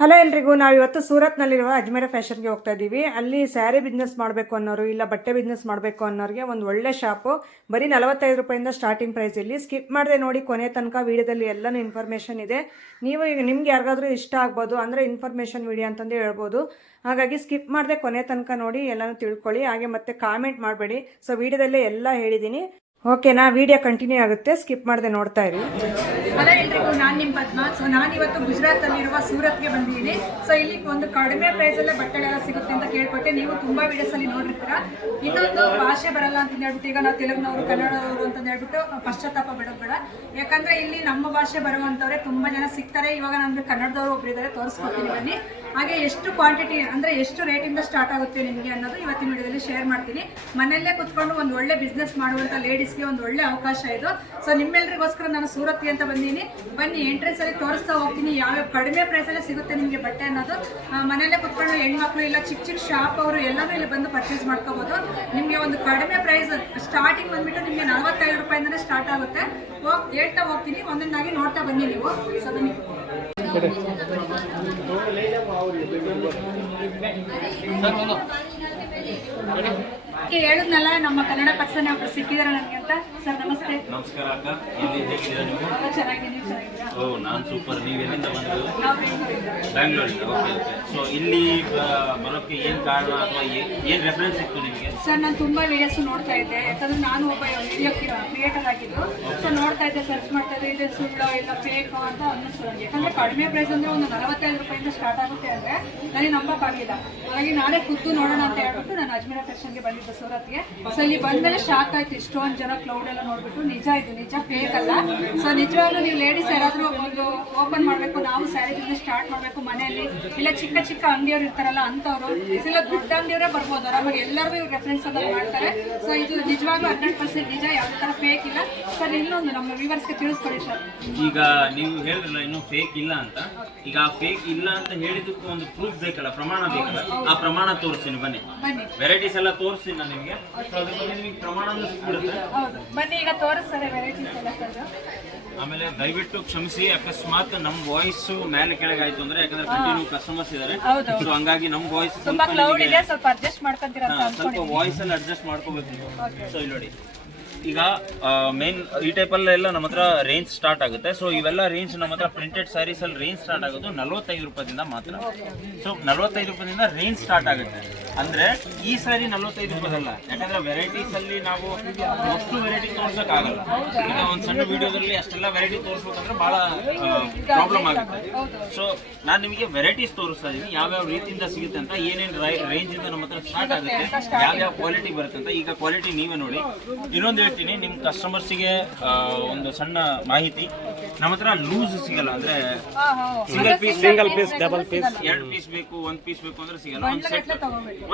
Hello ಎಲ್ರಿಗೂ, ನಾವು ಇವತ್ತು ಸೂರತ್ನಲ್ಲಿರುವ ಅಜ್ಮೇರ ಫ್ಯಾಷನ್ಗೆ ಹೋಗ್ತಾ ಇದ್ದೀವಿ ಅಲ್ಲಿ ಸ್ಯಾರಿ ಬಿಸ್ನೆಸ್ ಮಾಡಬೇಕು ಅನ್ನೋರು ಇಲ್ಲ ಬಟ್ಟೆ ಬಿಸ್ನೆಸ್ ಮಾಡಬೇಕು ಅನ್ನೋರಿಗೆ ಒಂದು ಒಳ್ಳೆ ಶಾಪು. ಬರೀ ನಲವತ್ತೈದು ರೂಪಾಯಿಂದ ಸ್ಟಾರ್ಟಿಂಗ್ ಪ್ರೈಸ್ ಇಲ್ಲಿ. ಸ್ಕಿಪ್ ಮಾಡದೆ ನೋಡಿ ಕೊನೆ ತನಕ ವಿಡಿಯೋದಲ್ಲಿ ಎಲ್ಲನೂ ಇನ್ಫಾರ್ಮೇಷನ್ ಇದೆ. ನೀವು ಈಗ ನಿಮ್ಗೆ ಯಾರಿಗಾದ್ರೂ ಇಷ್ಟ ಆಗ್ಬೋದು ಅಂದರೆ ಇನ್ಫಾರ್ಮೇಷನ್ ವಿಡಿಯೋ ಅಂತಂದು ಹೇಳ್ಬೋದು. ಹಾಗಾಗಿ ಸ್ಕಿಪ್ ಮಾಡದೆ ಕೊನೆ ತನಕ ನೋಡಿ ಎಲ್ಲನೂ ತಿಳ್ಕೊಳ್ಳಿ. ಹಾಗೆ ಮತ್ತೆ ಕಾಮೆಂಟ್ ಮಾಡಬೇಡಿ. ಸೊ ವಿಡಿಯೋದಲ್ಲೇ ಎಲ್ಲ ಹೇಳಿದ್ದೀನಿ ಓಕೆನಾ ವಿಡಿಯೋ ಕಂಟಿನ್ಯೂ ಆಗುತ್ತೆ. ಸ್ಕಿಪ್ ಮಾಡದೆ ನೋಡ್ತಾ ಇರಿ. ಹಲೋ ಎಲ್ರಿಗೂ ನಾನು ನಿಮ್ಮ ಪದ್ಮ. ಸೊ ನಾನು ಇವತ್ತು ಗುಜರಾತ್ ಅಲ್ಲಿರುವ ಸೂರತ್ಗೆ ಬಂದಿದ್ದೀನಿ. ಸೊ ಇಲ್ಲಿ ಒಂದು ಕಡಿಮೆ ಪ್ರೈಸ್ ಅಲ್ಲೇ ಬಟ್ಟೆಗಳೆಲ್ಲ ಸಿಗುತ್ತೆ ಅಂತ ಕೇಳ್ಕೊಟ್ಟೆ. ನೀವು ತುಂಬಾ ವಿಡಿಯೋಸ್ ಅಲ್ಲಿ ನೋಡಿರ್ತೀರ. ಇನ್ನೊಂದು ಭಾಷೆ ಬರಲ್ಲ ಅಂತ ಹೇಳ್ಬಿಟ್ಟು, ಈಗ ನಾವು ತೆಲುಗುನವರು ಕನ್ನಡದವರು ಅಂತ ಹೇಳ್ಬಿಟ್ಟು ಪಶ್ಚಾತ್ತಾಪ ಬಿಡೋದು ಬೇಡ. ಯಾಕಂದ್ರೆ ಇಲ್ಲಿ ನಮ್ಮ ಭಾಷೆ ಬರುವಂತವ್ರೆ ತುಂಬಾ ಜನ ಸಿಗ್ತಾರೆ. ಇವಾಗ ನಮ್ಗೆ ಕನ್ನಡದವರು ಒಬ್ರು ಇದ್ದಾರೆ ತೋರಿಸ್ಕೊಡ್ತೀನಿ ಬನ್ನಿ. ಹಾಗೆ ಎಷ್ಟು ಕ್ವಾಂಟಿಟಿ ಅಂದ್ರೆ ಎಷ್ಟು ರೇಟಿಂದ ಸ್ಟಾರ್ಟ್ ಆಗುತ್ತೆ ನಿಮಗೆ ಅನ್ನೋದು ಇವತ್ತಿನ ವಿಡಿಯೋದಲ್ಲಿ ಶೇರ್ ಮಾಡ್ತೀನಿ. ಮನೆಯಲ್ಲೇ ಕುತ್ಕೊಂಡು ಒಂದು ಒಳ್ಳೆ ಬಿಸ್ನೆಸ್ ಮಾಡುವಂತ ಲೇಡೀಸ್ಗೆ ಒಂದು ಒಳ್ಳೆ ಅವಕಾಶ ಇದು. ಸೊ ನಿಮ್ಮೆಲ್ಲರಿಗೋಸ್ಕರ ನಾನು ಸೂರತ್ಗೆ ಅಂತ ಬಂದೀನಿ. ಬನ್ನಿ ಎಂಟ್ರೆನ್ಸ್ ಅಲ್ಲಿ ತೋರಿಸ್ತಾ ಹೋಗ್ತೀನಿ. ಯಾವ ಕಡಿಮೆ ಪ್ರೈಸ್ ಅಲ್ಲಿ ಸಿಗುತ್ತೆ ನಿಮಗೆ ಬಟ್ಟೆ ಅನ್ನೋದು. ಮನೆಯಲ್ಲೇ ಕುತ್ಕೊಂಡು ಹೆಣ್ಮಕ್ಳು ಇಲ್ಲ, ಚಿಕ್ಕ ಚಿಕ್ಕ ಶಾಪ್ ಅವರು ಎಲ್ಲರೂ ಇಲ್ಲಿ ಬಂದು ಪರ್ಚೇಸ್ ಮಾಡ್ಕೋಬೋದು. ನಿಮಗೆ ಒಂದು ಕಡಿಮೆ ಪ್ರೈಸ್ ಸ್ಟಾರ್ಟಿಂಗ್ ಬಂದ್ಬಿಟ್ಟು ನಿಮಗೆ ನಲವತ್ತೈದು ರೂಪಾಯಿಂದನೇ ಸ್ಟಾರ್ಟ್ ಆಗುತ್ತೆ. ಹೋಗ್, ಹೇಳ್ತಾ ಹೋಗ್ತೀನಿ. ಒಂದೊಂದಾಗಿ ನೋಡ್ತಾ ಬನ್ನಿ ನೀವು. ಸೊ ಬನ್ನಿ. ಈ ಹೇಳಿದ್ನಲ್ಲ ನಮ್ಮ ಕನ್ನಡ ಪರ್ಸನ್ ಒಬ್ರು ಸಿಕ್ಕಿದಾರೆ ನನಗೆ ಅಂತ? ಸರ್ ನಮಸ್ತೆ. ನಮಸ್ಕಾರ ಅಕ್ಕ. ಇಲ್ಲಿ ಹೇಗಿದ್ದೀರಾ ನೀವು? ತುಂಬ ಚೆನ್ನಾಗಿದೆ ನೀವು ಚೆನ್ನಾಗಿದ್ದೀರಾ? ಓ ನಾನು ಸೂಪರ್ ನೀವು ಎಲ್ಲಿಂದ ಬಂದಿರೋದು? ನಾವು ಬೆಂಗಳೂರಿಂದ. ಬ್ಯಾಂಗ್ಳೂರಿಂದ ಓಕೆ ಓಕೆ ಸೊ ಇಲ್ಲಿ ಬರೋಕ್ಕೆ ಏನು ಕಾರಣ ಅಥವಾ ಏನು ರೆಫರೆನ್ಸ್ ನಿಮಗೆ? ಸರ್ ನಾನು ತುಂಬಾ ವಿಡಿಯೋಸ್ ನೋಡ್ತಾ ಇದ್ದೆ. ಯಾಕಂದ್ರೆ ನಾನು ಒಬ್ಬ ವಿಡಿಯೋ ಕ್ರಿಯೇಟರ್ ಆಗಿದ್ದು. ಸೊ ನೋಡ್ತಾ ಇದ್ದೆ ಸರ್ಚ್ ಮಾಡ್ತಾ ಇದ್ದೆ ಇದು ಸುಳ್ಳು ಇಲ್ಲ ಫೇಕ್ ಅಂತ ಅನ್ನಿಸ್ತು ನನಗೆ ಯಾಕಂದ್ರೆ ಕಡಿಮೆ ಪ್ರೈಸ್ ಅಂದ್ರೆ ಒಂದು ನಲವತ್ತೈದು ರೂಪಾಯಿಂದ ಸ್ಟಾರ್ಟ್ ಆಗುತ್ತೆ ಅಂದ್ರೆ ನನಗೆ ನಂಬಕ್ಕಾಗಿಲ್ಲ ಹಾಗಾಗಿ ನಾನೇ ಖುದ್ದು ನೋಡೋಣ ಅಂತ ಹೇಳ್ಬಿಟ್ಟು ನಾನು ಅಜ್ಮೀರ ಫ್ಯಾಷನ್ಗೆ ಬಂದಿದ್ದೆ. ಸೂರತ್ಗೆ ಸೊ ಇಲ್ಲಿ ಬಂದ್ಮೇಲೆ ಶಾಕ್ ಆಯ್ತು. ಇಷ್ಟೊಂದು ಜನ ಕ್ಲೌಡ್ ಎಲ್ಲ ನೋಡ್ಬಿಟ್ಟು ನಿಜ ಇದು ನಿಜ ಫೇಕ್ ಅಲ್ಲ. ಸೊ ನಿಜವಾಗ್ಲೂ ನೀವು ಲೇಡೀಸ್ ಯಾರಾದ್ರೂ ಒಂದು ಓಪನ್ ಮಾಡಬೇಕು ನಾವು ಸ್ಯಾರಿ ಬಿಸ್ನೆಸ್ ಸ್ಟಾರ್ಟ್ ಮಾಡಬೇಕು ಮನೆಯಲ್ಲಿ. ಇಲ್ಲ ಚಿಕ್ಕ ಚಿಕ್ಕ ಅಂಗಡಿಯವ್ರು ಇರ್ತಾರಲ್ಲ ಅಂತವ್ರು ಇಲ್ಲ ದೊಡ್ಡ ಅಂಗಡಿಯವರೇ ಬರ್ಬೋದು. ಆರಾಮಾಗಿ ಎಲ್ಲರಿಗೂ ರೆಫರೆನ್ಸ್ ಅಂತ ಮಾಡ್ತಾರೆ. ಸೊ ಇದು ನಿಜವಾಗ್ಲೂ ಹಂಡ್ರೆಡ್ ಪರ್ಸೆಂಟ್ ನಿಜ ಯಾವ ಥರ ಫೇಕ್ ಇಲ್ಲ. ಸರ್ ಇನ್ನೊಂದು ನಮ್ಮ ವ್ಯೂವರ್ಸ್ಗೆ ತಿಳಿಸ್ಕೊಡಿ ಸರ್ ಈಗ ನೀವು ಹೇಳಿದ್ರಲ್ಲ ಇನ್ನೂ ಫೇಕ್ ಇಲ್ಲ ಅಂತ. ಈಗ ಆ ಫೇಕ್ ಇಲ್ಲ ಅಂತ ಹೇಳಿದಕ್ಕೂ ಒಂದು ಪ್ರೂಫ್ ಬೇಕಲ್ಲ ಪ್ರಮಾಣ ಬೇಕಲ್ಲ. ಆ ಪ್ರಮಾಣ ತೋರಿಸ್ತೀನಿ ಬನ್ನಿ. ಬನ್ನಿ. ವೆರೈಟೀಸ್ ಎಲ್ಲ ತೋರಿಸ್ತೀನಿ ನಾನು. ನಿಮಗೆ? ಸೊ ಬಗ್ಗೆ ನಿಮಗೆ ಪ್ರಮಾಣನೂ ಸಿಕ್ಬಿಡುತ್ತೆ. ಹೌದು. ಬನ್ನಿ ಈಗ ತೋರಿಸ್ತಾರೆ ವೆರೈಟೀಸ್ ಎಲ್ಲ ಸರ್. ಆಮೇಲೆ ದಯವಿಟ್ಟು ಕ್ಷಮಿಸಿ ಅಕಸ್ಮಾತ್ ನಮ್ ವಾಯ್ಸ್ ಮೇಲೆ ಕೆಳಗೆ ಆಯ್ತು ಅಂದ್ರೆ ಯಾಕಂದ್ರೆ ಕಂಟಿನ್ಯೂ ಕಸ್ಟಮರ್ಸ್ ಇದಾರೆ. ಸೊ ಹಂಗಾಗಿ ನಮ್ ವಾಯ್ಸ್ ತುಂಬಾ ಕ್ಲೌಡ್ ಇದೆ ಸ್ವಲ್ಪ ಅಡ್ಜಸ್ಟ್ ಮಾಡ್ಕೊಂತೀರ ಸ್ವಲ್ಪ ವಾಯ್ಸ್ ಅಲ್ಲಿ ಅಡ್ಜಸ್ಟ್ ಮಾಡ್ಕೋಬೇಕು ನೀವು. ಸೊ ಇಲ್ಲಿ ನೋಡಿ. ಈಗ ಮೇನ್ ಈ ಟೈಪ್ ಎಲ್ಲ ನಮ್ಮ ಹತ್ರ ರೇಂಜ್ ಸ್ಟಾರ್ಟ್ ಆಗುತ್ತೆ. ಸೊ ಇವೆಲ್ಲ ರೇಂಜ್ ನಮ್ಮ ಹತ್ರ ಪ್ರಿಂಟೆಡ್ ಸ್ಯಾರೀಸ್ ಅಲ್ಲಿ ರೇಂಜ್ ಸ್ಟಾರ್ಟ್ ಆಗೋದು ನಲ್ವತ್ತೈದು ರೂಪಾಯಿಂದ ಮಾತ್ರ. ಸೊ ನಲವತ್ತೈದು ರೂಪಾಯಿಂದ ರೇಂಜ್ ಸ್ಟಾರ್ಟ್ ಆಗುತ್ತೆ. ಅಂದ್ರೆ, ಈ ಸಾರಿ ನಲವತ್ತೈದು ರೂಪಾಯಿದಲ್ಲ. ಯಾಕಂದ್ರೆ ವೆರೈಟೀಸ್ ಅಲ್ಲಿ ನಾವು ಅಷ್ಟು ವೆರೈಟಿ ತೋರ್ಸಕ್ ಆಗಲ್ಲ ಈಗ ಒಂದು ಸಣ್ಣ ವಿಡಿಯೋದಲ್ಲಿ ಅಷ್ಟೆಲ್ಲ ವೆರೈಟಿ ತೋರಿಸ್ಬೇಕಂದ್ರೆ ಬಹಳ ಪ್ರಾಬ್ಲಮ್ ಆಗುತ್ತೆ. ಸೊ ನಾನು ನಿಮಗೆ ವೆರೈಟೀಸ್ ತೋರಿಸ್ತಾ ಯಾವ ಯಾವ್ಯಾವ ರೀತಿಯಿಂದ ಸಿಗುತ್ತೆ ಅಂತ, ಏನೇನು ರೇಂಜ್ ಇಂದ ನಮ್ಮ ಹತ್ರ ಸ್ಟಾರ್ಟ್ ಆಗುತ್ತೆ, ಯಾವ್ಯಾವ ಕ್ವಾಲಿಟಿ ಬರುತ್ತೆ ಅಂತ, ಈಗ ಕ್ವಾಲಿಟಿ ನೀವೇ ನೋಡಿ. ಇನ್ನೊಂದು ಹೇಳ್ತೀನಿ ನಿಮ್ಮ ಕಸ್ಟಮರ್ಸಿಗೆ ಒಂದು ಸಣ್ಣ ಮಾಹಿತಿ. ನಮ್ಮ ಹತ್ರ ಲೂಸ್ ಸಿಗಲ್ಲ ಅಂದ್ರೆ single piece single piece double piece ಎರಡು ಪೀಸ್ ಬೇಕು ಒಂದ್ ಪೀಸ್ ಬೇಕು ಅಂದ್ರೆ ಸಿಗಲ್ಲ. ಒಂದ್ ಸೆಟ್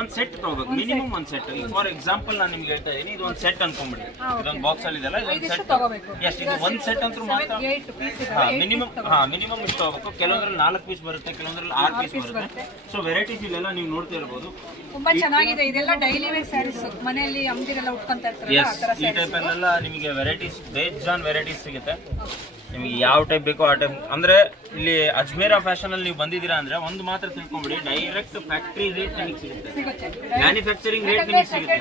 ಒಂದ್ ಸೆಟ್ ತಗೋಬೇಕು. ಮಿನಿಮಮ್ ಒಂದ್ ಸೆಟ್ ಫಾರ್ ಎಕ್ಸಾಂಪಲ್ ನಾನು ನಿಮ್ಗೆ ಹೇಳ್ತಾ ಇದ್ದೀನಿ ಇದು ಒಂದು ಸೆಟ್ ಅನ್ಕೊಂಡ್ಬಿಡಿ ಇದೊಂದು ಬಾಕ್ಸ್ ಅಲ್ಲಿ ಇದೆಲ್ಲ ಇದೊಂದು ಸೆಟ್ ಎಷ್ಟು ಇದು ಒಂದ್ ಸೆಟ್ ಅಂತೂ ಮಾತ್ರ. ಹಾ ಮಿನಿಮಮ್ ಹಾ ಮಿನಿಮಮ್ ಇಷ್ಟು ತಗೋಬೇಕು. ಕೆಲವೊಂದ್ರಲ್ಲಿ ನಾಲ್ಕು ಪೀಸ್ ಬರುತ್ತೆ ಕೆಲವೊಂದ್ರಲ್ಲಿ ಆರು ಪೀಸ್ ಬರುತ್ತೆ. ಸೊ ವೆರೈಟೀಸ್ ಇಲ್ಲೆಲ್ಲ ನೀವು ನೋಡ್ತಾ ಇರ್ಬೋದು. ತುಂಬಾ ಚೆನ್ನಾಗಿದೆ. ಇದೆಲ್ಲ ಡೈಲಿ ವೇರ್ ಸ್ಯಾರೀಸ್ ಮನೆಯಲ್ಲಿ ಉಟ್ಕೊಂತ ಇರ್ತಾರಲ್ಲ ಆ ಎಸ್ ತರ ಈ ಟೈಪ್ ನಿಮಗೆ ವೆರೈಟೀಸ್ ಬೇಜಾನ್ ವೆರೈಟೀಸ್ ಸಿಗುತ್ತೆ. ನಿಮಗೆ ಯಾವ ಟೈಪ್ ಬೇಕೋ ಆ ಟೈಪ್ ಅಂದ್ರೆ ಇಲ್ಲಿ ಅಜ್ಮೇರಾ ಫ್ಯಾಷನಲ್ಲಿ ನೀವು ಬಂದಿದ್ದೀರಾ ಅಂದರೆ ಒಂದು ಮಾತ್ರ ತಿಳ್ಕೊಂಬಿಡಿ ಡೈರೆಕ್ಟ್ ಫ್ಯಾಕ್ಟ್ರಿ ರೇಟ್ ನಿಮಗೆ ಸಿಗುತ್ತೆ. ಮ್ಯಾನುಫ್ಯಾಕ್ಚರಿಂಗ್ ರೇಟ್ ನಿಮಗೆ ಸಿಗುತ್ತೆ.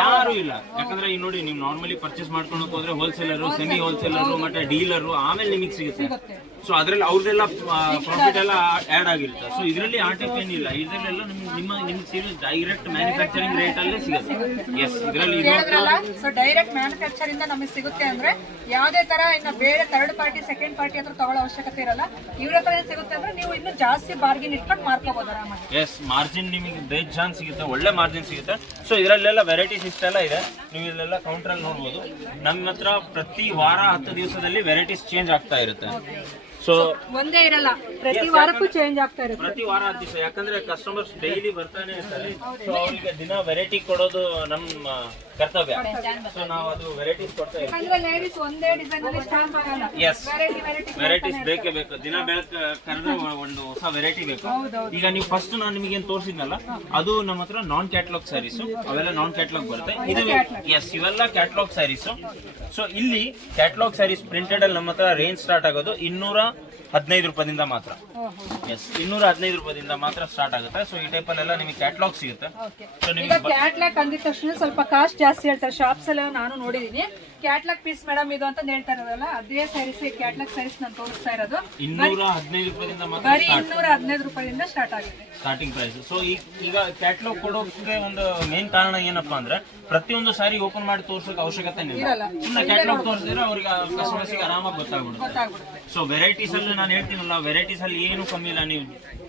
ಯಾರು ಇಲ್ಲ. ಯಾಕಂದ್ರೆ ಈ ನೋಡಿ ನೀವು ನಾರ್ಮಲಿ ಪರ್ಚೇಸ್ ಮಾಡ್ಕೊಂಡು ಹೋದ್ರೆ ಹೋಲ್ಸೇಲರು ಸೆಮಿ ಹೋಲ್ಸೇಲರು ಮತ್ತೆ ಡೀಲರು ಆಮೇಲೆ ನಿಮಗೆ ಸಿಗುತ್ತೆ. ಸೊ ಅದ್ರಲ್ಲಿ ಅವ್ರದ್ದೆಲ್ಲ ಪ್ರಾಫಿಟ್ ಎಲ್ಲ ಆಡ್ ಆಗಿರುತ್ತೆ. ಸೊ ಇದರಲ್ಲಿ ಆ ಟೈಪ್ ಏನಿಲ್ಲ. ಇದರಲ್ಲೆಲ್ಲ ನಿಮ್ಗೆ ನಿಮ್ಮ ನಿಮ್ಮ ಸೀರೆ ಡೈರೆಕ್ಟ್ ಮ್ಯಾನುಫ್ಯಾಕ್ಚರಿಂಗ್ ರೇಟ್ ಅಲ್ಲೇ ಸಿಗುತ್ತೆ. ಎಸ್ ಇದರಲ್ಲಿ ಸೊ ಡೈರೆಕ್ಟ್ ಮ್ಯಾನುಫ್ಯಾಕ್ಚರ್ ಇಂದ ನಮಗೆ ಸಿಗುತ್ತೆ ಅಂದ್ರೆ ಯಾವುದೇ ತರ ಇನ್ನ ಬೇರೆ ಥರ್ಡ್ ಪಾರ್ಟಿ ಸೆಕೆಂಡ್ ಪಾರ್ಟಿ ಹತ್ರ ತಗೊಳ್ಳೋ ಅವಶ್ಯಕತೆ ಇರಲ್ಲ. ಇವ್ರ ಹತ್ರ ಏನ್ ಸಿಗುತ್ತೆ ಅಂದ್ರೆ ನೀವು ಇನ್ನು ಜಾಸ್ತಿ ಬಾರ್ಗಿನ್ ಇಟ್ಕೊಂಡು ಮಾರ್ಕೋಬಹುದು ಆರಾಮಾಗಿ. ಎಸ್ ಮಾರ್ಜಿನ್ ನಿಮಗೆ ಬೇಜಾನ್ ಸಿಗುತ್ತೆ. ಒಳ್ಳೆ ಮಾರ್ಜಿನ್ ಸಿಗುತ್ತೆ. ಸೊ ಇದರಲ್ಲೆಲ್ಲ ವೆರೈಟೀಸ್ ಇಷ್ಟೆಲ್ಲ ಇದೆ. ನೀವು ಇಲ್ಲೆಲ್ಲ ಕೌಂಟ್ರಲ್ಲಿ ನೋಡ್ಬೋದು. ನಮ್ಮ ಹತ್ರ ಪ್ರತಿ ವಾರ ಹತ್ತು ದಿವಸದಲ್ಲಿ ವೆರೈಟೀಸ್ ಚೇಂಜ್ ಆಗ್ತಾ ಇರುತ್ತೆ. ಸೊ ಒಂದೇ ಇರಲ್ಲ. ಪ್ರತಿ ವಾರಕ್ಕೂ ಚೇಂಜ್ ಆಗ್ತಾ ಇರುತ್ತೆ. ಪ್ರತಿ ವಾರ ಹತ್ತು ದಿವಸ. ಯಾಕಂದ್ರೆ ಕಸ್ಟಮರ್ಸ್ ಡೈಲಿ ಬರ್ತಾನೆ ಇರ್ತಾರೆ. ಸೊ ಅವರಿಗೆ ದಿನ ವೆರೈಟಿ ಕೊಡೋದು ನಮ್ಮ ಕರ್ತವ್ಯ. ಸೊ ನಾವು ಅದು ವೆರೈಟೀಸ್ ಕೊಡ್ತಾ ಅಂದ್ರೆ ಲೇಡೀಸ್ ಒಂದೇ ಡಿಸೈನ್ ಅಲ್ಲಿ ಸ್ಟಾಂಪ್ ಆಗಲ್ಲ ಎಸ್ ವೆರೈಟಿ ವೆರೈಟಿ ವೆರೈಟೀಸ್ ಬೇಕೇ ಬೇಕು. ದಿನ ಬೆಳಕು ಕರೆದ್ರೆ ಒಂದು ಹೊಸ ವೆರೈಟಿ ಬೇಕು. ಈಗ ನೀವು ಫಸ್ಟ್ ನಾನು ನಿಮಗೆ ಏನು ತೋರಿಸಿದ್ನಲ್ಲ ಅದು ನಮ್ಮ ಹತ್ರ ನಾನ್ ಕ್ಯಾಟ್ಲಾಗ್ ಸ್ಯಾರೀಸ್ ಅವೆಲ್ಲ ನಾನ್ ಕ್ಯಾಟ್ಲಾಗ್ ಬರುತ್ತೆ. ಇದು ಎಸ್ ಇವೆಲ್ಲ ಕ್ಯಾಟ್ಲಾಗ್ ಸ್ಯಾರೀಸ್ ಸೊ ಇಲ್ಲಿ ಕ್ಯಾಟ್ಲಾಗ್ ಸ್ಯಾರೀಸ್ ಪ್ರಿಂಟೆಡ್ ಅಲ್ಲಿ ನಮ್ಮ ಹತ್ರ ರೇಂಜ್ ಸ್ಟಾರ್ಟ್ ಆಗೋದು ಇನ್ನೂರ ಹದಿನೈದು ರೂಪಾಯಿಂದ ಮಾತ್ರ. ಎಸ್ ಇನ್ನೂರ ಹದಿನೈದು ರೂಪಾಯಿಂದ ಮಾತ್ರ ಸ್ಟಾರ್ಟ್ ಆಗುತ್ತೆ. ಸೊ ಈ ಟೈಪ್ ಅಲ್ಲೆಲ್ಲ ನಿಮಗೆ ಕ್ಯಾಟ್ಲಾಗ್ ಸಿಗುತ್ತೆ. ಸೊ ನಿಮಗೆ ಕ್ಯಾಟ್ಲಾಕ್ ಅಂದಿದ ತಕ್ಷಣ ಸ್ವಲ್ಪ ಕಾಸ್ಟ್ ಜಾಸ್ತಿ ಹೇಳ್ತಾರೆ. ಶಾಪ್ಸ್ ಎಲ್ಲ ನಾನು ನೋಡಿದೀನಿ ಕ್ಯಾಟ್ಲಾಕ್ ಪೀಸ್ ಮೇಡಮ್ ಇದು ಅಂತ ಹೇಳ್ತಾ ಇರೋದಲ್ಲ ಅದೇ ಸೈಸ್ ಕ್ಯಾಟ್ಲಾಗ್ ಸೈಸ್ ನಾನು ತೋರಿಸ್ತಾ ಇರೋದು. ಇನ್ನೂರ ಹದಿನೈದು ರೂಪಾಯಿಂದ ಬರೀ ಇನ್ನೂರ ಹದಿನೈದು ರೂಪಾಯಿಂದ ಸ್ಟಾರ್ಟ್ ಆಗಿದೆ ಸ್ಟಾರ್ಟಿಂಗ್ ಪ್ರೈಸ್ ಸೊ ಈಗ ಕ್ಯಾಟ್ಲಾಗ್ ಕೊಡೋಕೆ ಒಂದು ಮೇನ್ ಕಾರಣ ಏನಪ್ಪಾ ಅಂದ್ರೆ ಪ್ರತಿಯೊಂದು ಸಾರಿ ಓಪನ್ ಮಾಡಿ ತೋರ್ಸೋಕೆ ಅವಶ್ಯಕತೆ ಇಲ್ಲ. ಸುಮ್ಮನೆ ಕ್ಯಾಟ್ಲಾಗ್ ತೋರಿಸಿದ್ರೆ ಅವ್ರಿಗೆ ಕಸ್ಟಮರ್ಸ್ಗೆ ಆರಾಮಾಗಿ ಗೊತ್ತಾಗ್ಬಿಡುತ್ತೆ. ಸೊ ವೆರೈಟೀಸ್ ಅಲ್ಲಿ ನಾನು ಹೇಳ್ತೀನಲ್ಲ ವೆರೈಟೀಸ್ ಅಲ್ಲಿ ಏನು ಕಮ್ಮಿ ಇಲ್ಲ ನೀವು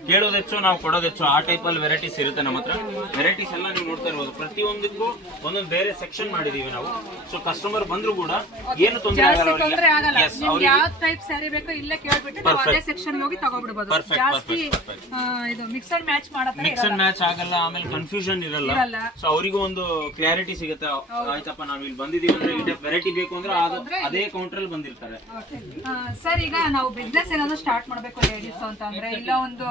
ಕೇಳೋದು ಹೆಚ್ಚು ನಾವು ಕೊಡೋದು ಹೆಚ್ಚು. ಆ ಟೈಪ್ ಅಲ್ಲಿ ವೆರೈಟೀಸ್ ಇರುತ್ತೆ ನಮ್ಮ ಹತ್ರ. ವೆರೈಟೀಸ್ ಎಲ್ಲ ನೀವು ನೋಡ್ತಾ ಇರ್ಬೋದು. ಪ್ರತಿಯೊಂದಕ್ಕೂ ಒಂದೊಂದು ಬೇರೆ ಸೆಕ್ಷನ್ ಮಾಡಿದೀವಿ ನಾವು. ಸೊ ಕಸ್ಟಮರ್ ಬಂದ್ರು ಕೂಡ ಏನು ತೊಂದರೆ ಆಗಲ್ಲ ಅವರಿಗೆ. ಯಾವ ಟೈಪ್ ಸ್ಯಾರಿ ಬೇಕೋ ಇಲ್ಲೇ ಕೇಳ್ಬಿಟ್ಟು ನಾವು ಅದೇ ಸೆಕ್ಷನ್ ಹೋಗಿ ತಗೊಬಿಡ್ಬೋದು. ಜಾಸ್ತಿ ಇದು ಮಿಕ್ಸರ್ ಮ್ಯಾಚ್ ಆಗಲ್ಲ ಆಮೇಲೆ ಕನ್ಫ್ಯೂಷನ್ ಇರಲ್ಲ. ಸೊ ಅವರಿಗೂ ಒಂದು ಕ್ಲಾರಿಟಿ ಸಿಗುತ್ತೆ. ಆಯ್ತಪ್ಪ ನಾವು ಇಲ್ಲಿ ಬಂದಿದೀವಿ ಅಂದ್ರೆ ಈ ವೆರೈಟಿ ಬೇಕು ಅಂದ್ರೆ ಅದು ಕೌಂಟರ್ ಅಲ್ಲಿ ಬಂದಿರ್ತಾರೆ. ಸರ್ ಈಗ ನಾವು ಬಿಸ್ನೆಸ್ ಏನಾದ್ರು ಸ್ಟಾರ್ಟ್ ಮಾಡಬೇಕು ಲೇಡೀಸ್ ಅಂತ ಅಂದ್ರೆ ಇಲ್ಲ ಒಂದು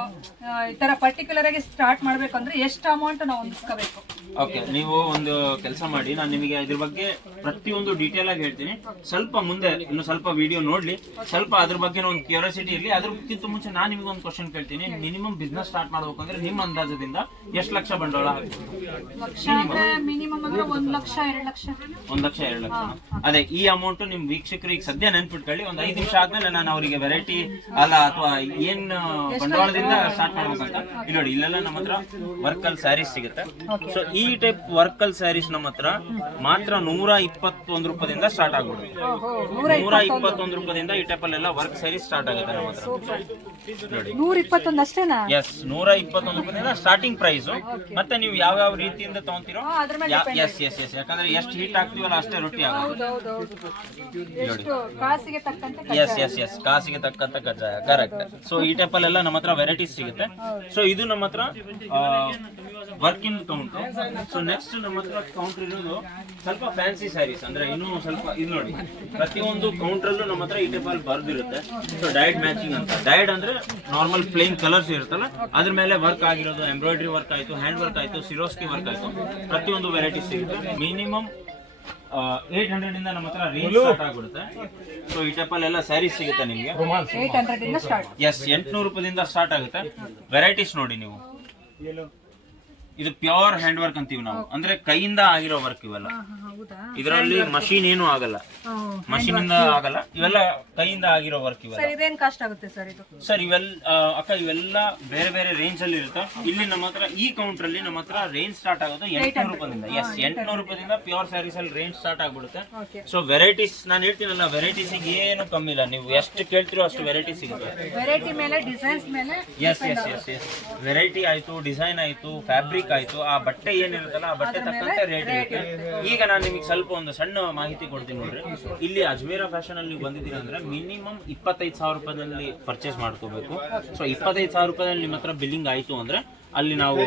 ಈ ತರ ಪರ್ಟಿಕ್ಯುಲರ್ ಆಗಿ ಸ್ಟಾರ್ಟ್ ಮಾಡ್ಬೇಕು ಅಂದ್ರೆ ಎಷ್ಟು ಅಮೌಂಟ್ ನಾವು ಹೊಂದಿಸ್ಕೋಬೇಕು ಓಕೆ ನೀವು ಒಂದು ಕೆಲಸ ಮಾಡಿ ನಾನು ನಿಮಗೆ ಇದ್ರ ಬಗ್ಗೆ ಪ್ರತಿಯೊಂದು ಡೀಟೇಲ್ ಆಗಿ ಹೇಳ್ತೀನಿ. ಸ್ವಲ್ಪ ಮುಂದೆ ಇನ್ನು ಸ್ವಲ್ಪ ವಿಡಿಯೋ ನೋಡ್ಲಿ. ಸ್ವಲ್ಪ ಅದ್ರ ಬಗ್ಗೆ ಒಂದು ಕ್ಯೂರಿಯಾಸಿಟಿ ಇರಲಿ. ಅದ್ರಕ್ಕಿಂತ ಮುಂಚೆ ನಾನು ನಿಮಗೆ ಒಂದು ಕ್ವಶನ್ ಕೇಳ್ತೀನಿ. ಮಿನಿಮಮ್ ಬಿಸ್ನೆಸ್ ಸ್ಟಾರ್ಟ್ ಮಾಡಬೇಕು ಅಂದ್ರೆ ನಿಮ್ಮ ಅಂದಾಜದಿಂದ ಎಷ್ಟು ಲಕ್ಷ ಬಂಡವಾಳ ಒಂದ್ ಲಕ್ಷ ಎರಡು ಲಕ್ಷ. ಅದೇ ಈ ಅಮೌಂಟ್ ನಿಮ್ ವೀಕ್ಷಕರಿಗೆ ಸದ್ಯ ನೆನ್ಪಿಟ್ಕೊಳ್ಳಿ. ಒಂದ್ ಐದು ನಿಮಿಷ ಆದ್ಮೇಲೆ ನಾನು ಅವರಿಗೆ ವೆರೈಟಿ ಅಲ್ಲ ಅಥವಾ ಏನ್ ಬಂಡವಾಳದಿಂದ ಸ್ಟಾರ್ಟ್ ಮಾಡ್ಬೇಕಂತ. ಇಲ್ಲಿ ನೋಡಿ ಇಲ್ಲೆಲ್ಲ ನಮ್ಮ ಹತ್ರ ವರ್ಕಲ್ ಸ್ಯಾರೀಸ್ ಸಿಗುತ್ತೆ. ಸೊ ಈ ಟೈಪ್ ವರ್ಕಲ್ ಸ್ಯಾರೀಸ್ ನಮ್ಮ ಹತ್ರ ಮಾತ್ರ ನೂರ ಇಪ್ಪತ್ತೊಂದು ರೂಪಾಯಿಂದ ಸ್ಟಾರ್ಟ್ ಆಗ್ಬಿಡುತ್ತೆ. ನೂರ ಇಪ್ಪತ್ತೊಂದು. ರೂಪಾಯಿಂದ ಈ ಟೈಪ್ ಅಲ್ಲೆಲ್ಲ ವರ್ಕ್ ಸ್ಯಾರೀಸ್ ಸ್ಟಾರ್ಟ್ ಆಗುತ್ತೆ ನಮ್ಮ ಹತ್ರ. ನೋಡಿ. ನೂರ ಇಪ್ಪತ್ತೊಂದು ಅಷ್ಟೇನಾ? ಎಸ್ ನೂರ ಇಪ್ಪತ್ತೊಂದು ರೂಪಾಯಿಂದ ಸ್ಟಾರ್ಟಿಂಗ್ ಪ್ರೈಸ್ ಮತ್ತೆ ನೀವು ಯಾವ ಯಾವ ರೀತಿಯಿಂದ ತಗೊಂತೀರೋ ಎಸ್ ಎಸ್ ಎಸ್ ಯಾಕಂದ್ರೆ ಎಷ್ಟು ಹೀಟ್ ಆಗ್ತೀವಲ್ಲ ಅಷ್ಟೇ ರೊಟ್ಟಿ ತಕ್ಕಂತೆ ಎಸ್ ಎಸ್ ಎಸ್ ಕಾಸಿಗೆ ತಕ್ಕಂತ ಕಜ್ಜಾಯ. ಕರೆಕ್ಟ್ ಸೊ ಈ ಟೈಪ್ ಅಲ್ಲೆಲ್ಲ ನಮ್ಮ ಹತ್ರ ವೆರೈಟೀಸ್ ಸಿಗುತ್ತೆ. ಸೊ ಇದು ನಮ್ಮ ಹತ್ರ work in counter so next ನಮ್ಮ ಹತ್ರ ಕೌಂಟರ್ ಇರೋದು ಸ್ವಲ್ಪ ಫ್ಯಾನ್ಸಿ ಸ್ಯಾರೀಸ್ ಅಂದ್ರೆ ಇನ್ನೂ ಸ್ವಲ್ಪ, ಇದು ನೋಡಿ. ಪ್ರತಿಯೊಂದು ಕೌಂಟ್ರಲ್ಲೂ ನಮ್ಮ ಹತ್ರ ಈ ಟೈಪ್ ಅಲ್ಲಿ ಬರ್ದಿರುತ್ತೆ. ಸೊ ಡಯಟ್ ಮ್ಯಾಚಿಂಗ್ ಅಂತ. ಡೈಟ್ ಅಂದ್ರೆ ನಾರ್ಮಲ್ ಪ್ಲೇನ್ ಕಲರ್ಸ್ ಇರುತ್ತಲ್ಲ? ಅದ್ರ ಮೇಲೆ ವರ್ಕ್ ಆಗಿರೋದು ಎಂಬ್ರಾಯ್ಡ್ರಿ ವರ್ಕ್ ಆಯ್ತು ಹ್ಯಾಂಡ್ ವರ್ಕ್ ಆಯ್ತು ಸಿರೋಸ್ಕಿ ವರ್ಕ್ ಆಯ್ತು. ಪ್ರತಿಯೊಂದು ವೆರೈಟಿ ಸಿಗುತ್ತೆ. ಮಿನಿಮಮ್ ಏಟ್ ಹಂಡ್ರೆಡ್ ಇಂದ ನಮ್ಮ ಹತ್ರ ರೇಂಜ್ ಸ್ಟಾರ್ಟ್ ಆಗ್ಬಿಡುತ್ತೆ. ಸೊ ಈ ಟೈಪ್ ಎಲ್ಲ ಸ್ಯಾರೀಸ್ ಸಿಗುತ್ತೆ ನಿಮಗೆ. ಏಟ್ ಹಂಡ್ರೆಡ್ ಇಂದ ಸ್ಟಾರ್ಟ್ ಎಸ್ ಎಂಟ್ನೂರು ರೂಪಾಯಿಂದ ಸ್ಟಾರ್ಟ್ ಆಗುತ್ತೆ. ವೆರೈಟೀಸ್ ನೋಡಿ ನೀವು. ಇದು ಪ್ಯೂರ್ ಹ್ಯಾಂಡ್ ವರ್ಕ್ ಅಂತೀವಿ ನಾವು. ಅಂದ್ರೆ ಕೈಯಿಂದ ಆಗಿರೋ ವರ್ಕ್ ಇವೆಲ್ಲ. ಇದರಲ್ಲಿ ಮಷೀನ್ ಏನು ಆಗಲ್ಲ. ಮಷೀನ್ ಇಂದ ಆಗಲ್ಲ. ಇವೆಲ್ಲ ಕೈಯಿಂದ ಆಗಿರೋ ವರ್ಕ್ ಇವೆಲ್ಲ. ಸರ್ ಇದೇನ್ ಕಾಸ್ಟ್ ಆಗುತ್ತೆ ಸರ್ ಇದು? ಸರ್ ಇವೆಲ್ಲ ಅಕ್ಕ ಇವೆಲ್ಲ ಬೇರೆ ಬೇರೆ ರೇಂಜ್ ಅಲ್ಲಿ ಇರುತ್ತೆ? ಇಲ್ಲಿ ನಮ್ಮ ಹತ್ರ ಈ ಕೌಂಟರ್ ಅಲ್ಲಿ ನಮ್ಮ ಹತ್ರ ರೇಂಜ್ ಸ್ಟಾರ್ಟ್ ಆಗೋದು ಎಂಟ್ನೂರು ರೂಪಾಯಿಂದ. ಎಸ್ ಎಂಟ್ನೂರು ರೂಪಾಯಿಂದ ಪ್ಯೂರ್ ಸ್ಯಾರೀಸ್ ಅಲ್ಲಿ ರೇಂಜ್ ಸ್ಟಾರ್ಟ್ ಆಗ್ಬಿಡುತ್ತೆ. ಸೊ ವೆರೈಟೀಸ್ ನಾನು ಹೇಳ್ತೀನಲ್ಲ ವೆರೈಟೀಸ್ ಏನು ಕಮ್ಮಿ ಇಲ್ಲ. ನೀವು ಎಷ್ಟು ಕೇಳ್ತಿರೋ ಅಷ್ಟು ವೆರೈಟಿ ಸಿಗುತ್ತೆ. ವೆರೈಟಿ ಮೇಲೆ ಡಿಸೈನ್ಸ್ ಮೇಲೆ yes yes yes yes variety ಆಯ್ತು ಡಿಸೈನ್ ಆಯ್ತು ಫ್ಯಾಬ್ರಿಕ್ ಆಯ್ತು ಆ ಬಟ್ಟೆ ಏನಿರುತ್ತಲ್ಲ ಆ ಬಟ್ಟೆ ತಕ್ಕಂತೆ ರೇಟ್ ಇರುತ್ತೆ. ಈಗ ನಾನು ನಿಮಗೆ ಸ್ವಲ್ಪ ಒಂದು ಸಣ್ಣ ಮಾಹಿತಿ ಕೊಡ್ತೀನಿ ನೋಡ್ರಿ. ಇಲ್ಲಿ ಅಜ್ಮೇರ ಫ್ಯಾಷನ್ ಅಲ್ಲಿ ನೀವು ಬಂದಿದ್ದೀರಿ ಅಂದ್ರೆ ಮಿನಿಮಮ್ ಇಪ್ಪತ್ತೈದು ಸಾವಿರ ರೂಪಾಯಿನಲ್ಲಿ ಪರ್ಚೇಸ್ ಮಾಡ್ಕೋಬೇಕು. ಸೊ ಇಪ್ಪತ್ತೈದು ಸಾವಿರ ರೂಪಾಯಿನಲ್ಲಿ ನಿಮ್ಮ ಹತ್ರ ಬಿಲ್ಲಿಂಗ್ ಆಯ್ತು ಅಂದ್ರೆ ಅಲ್ಲಿ ನಾವು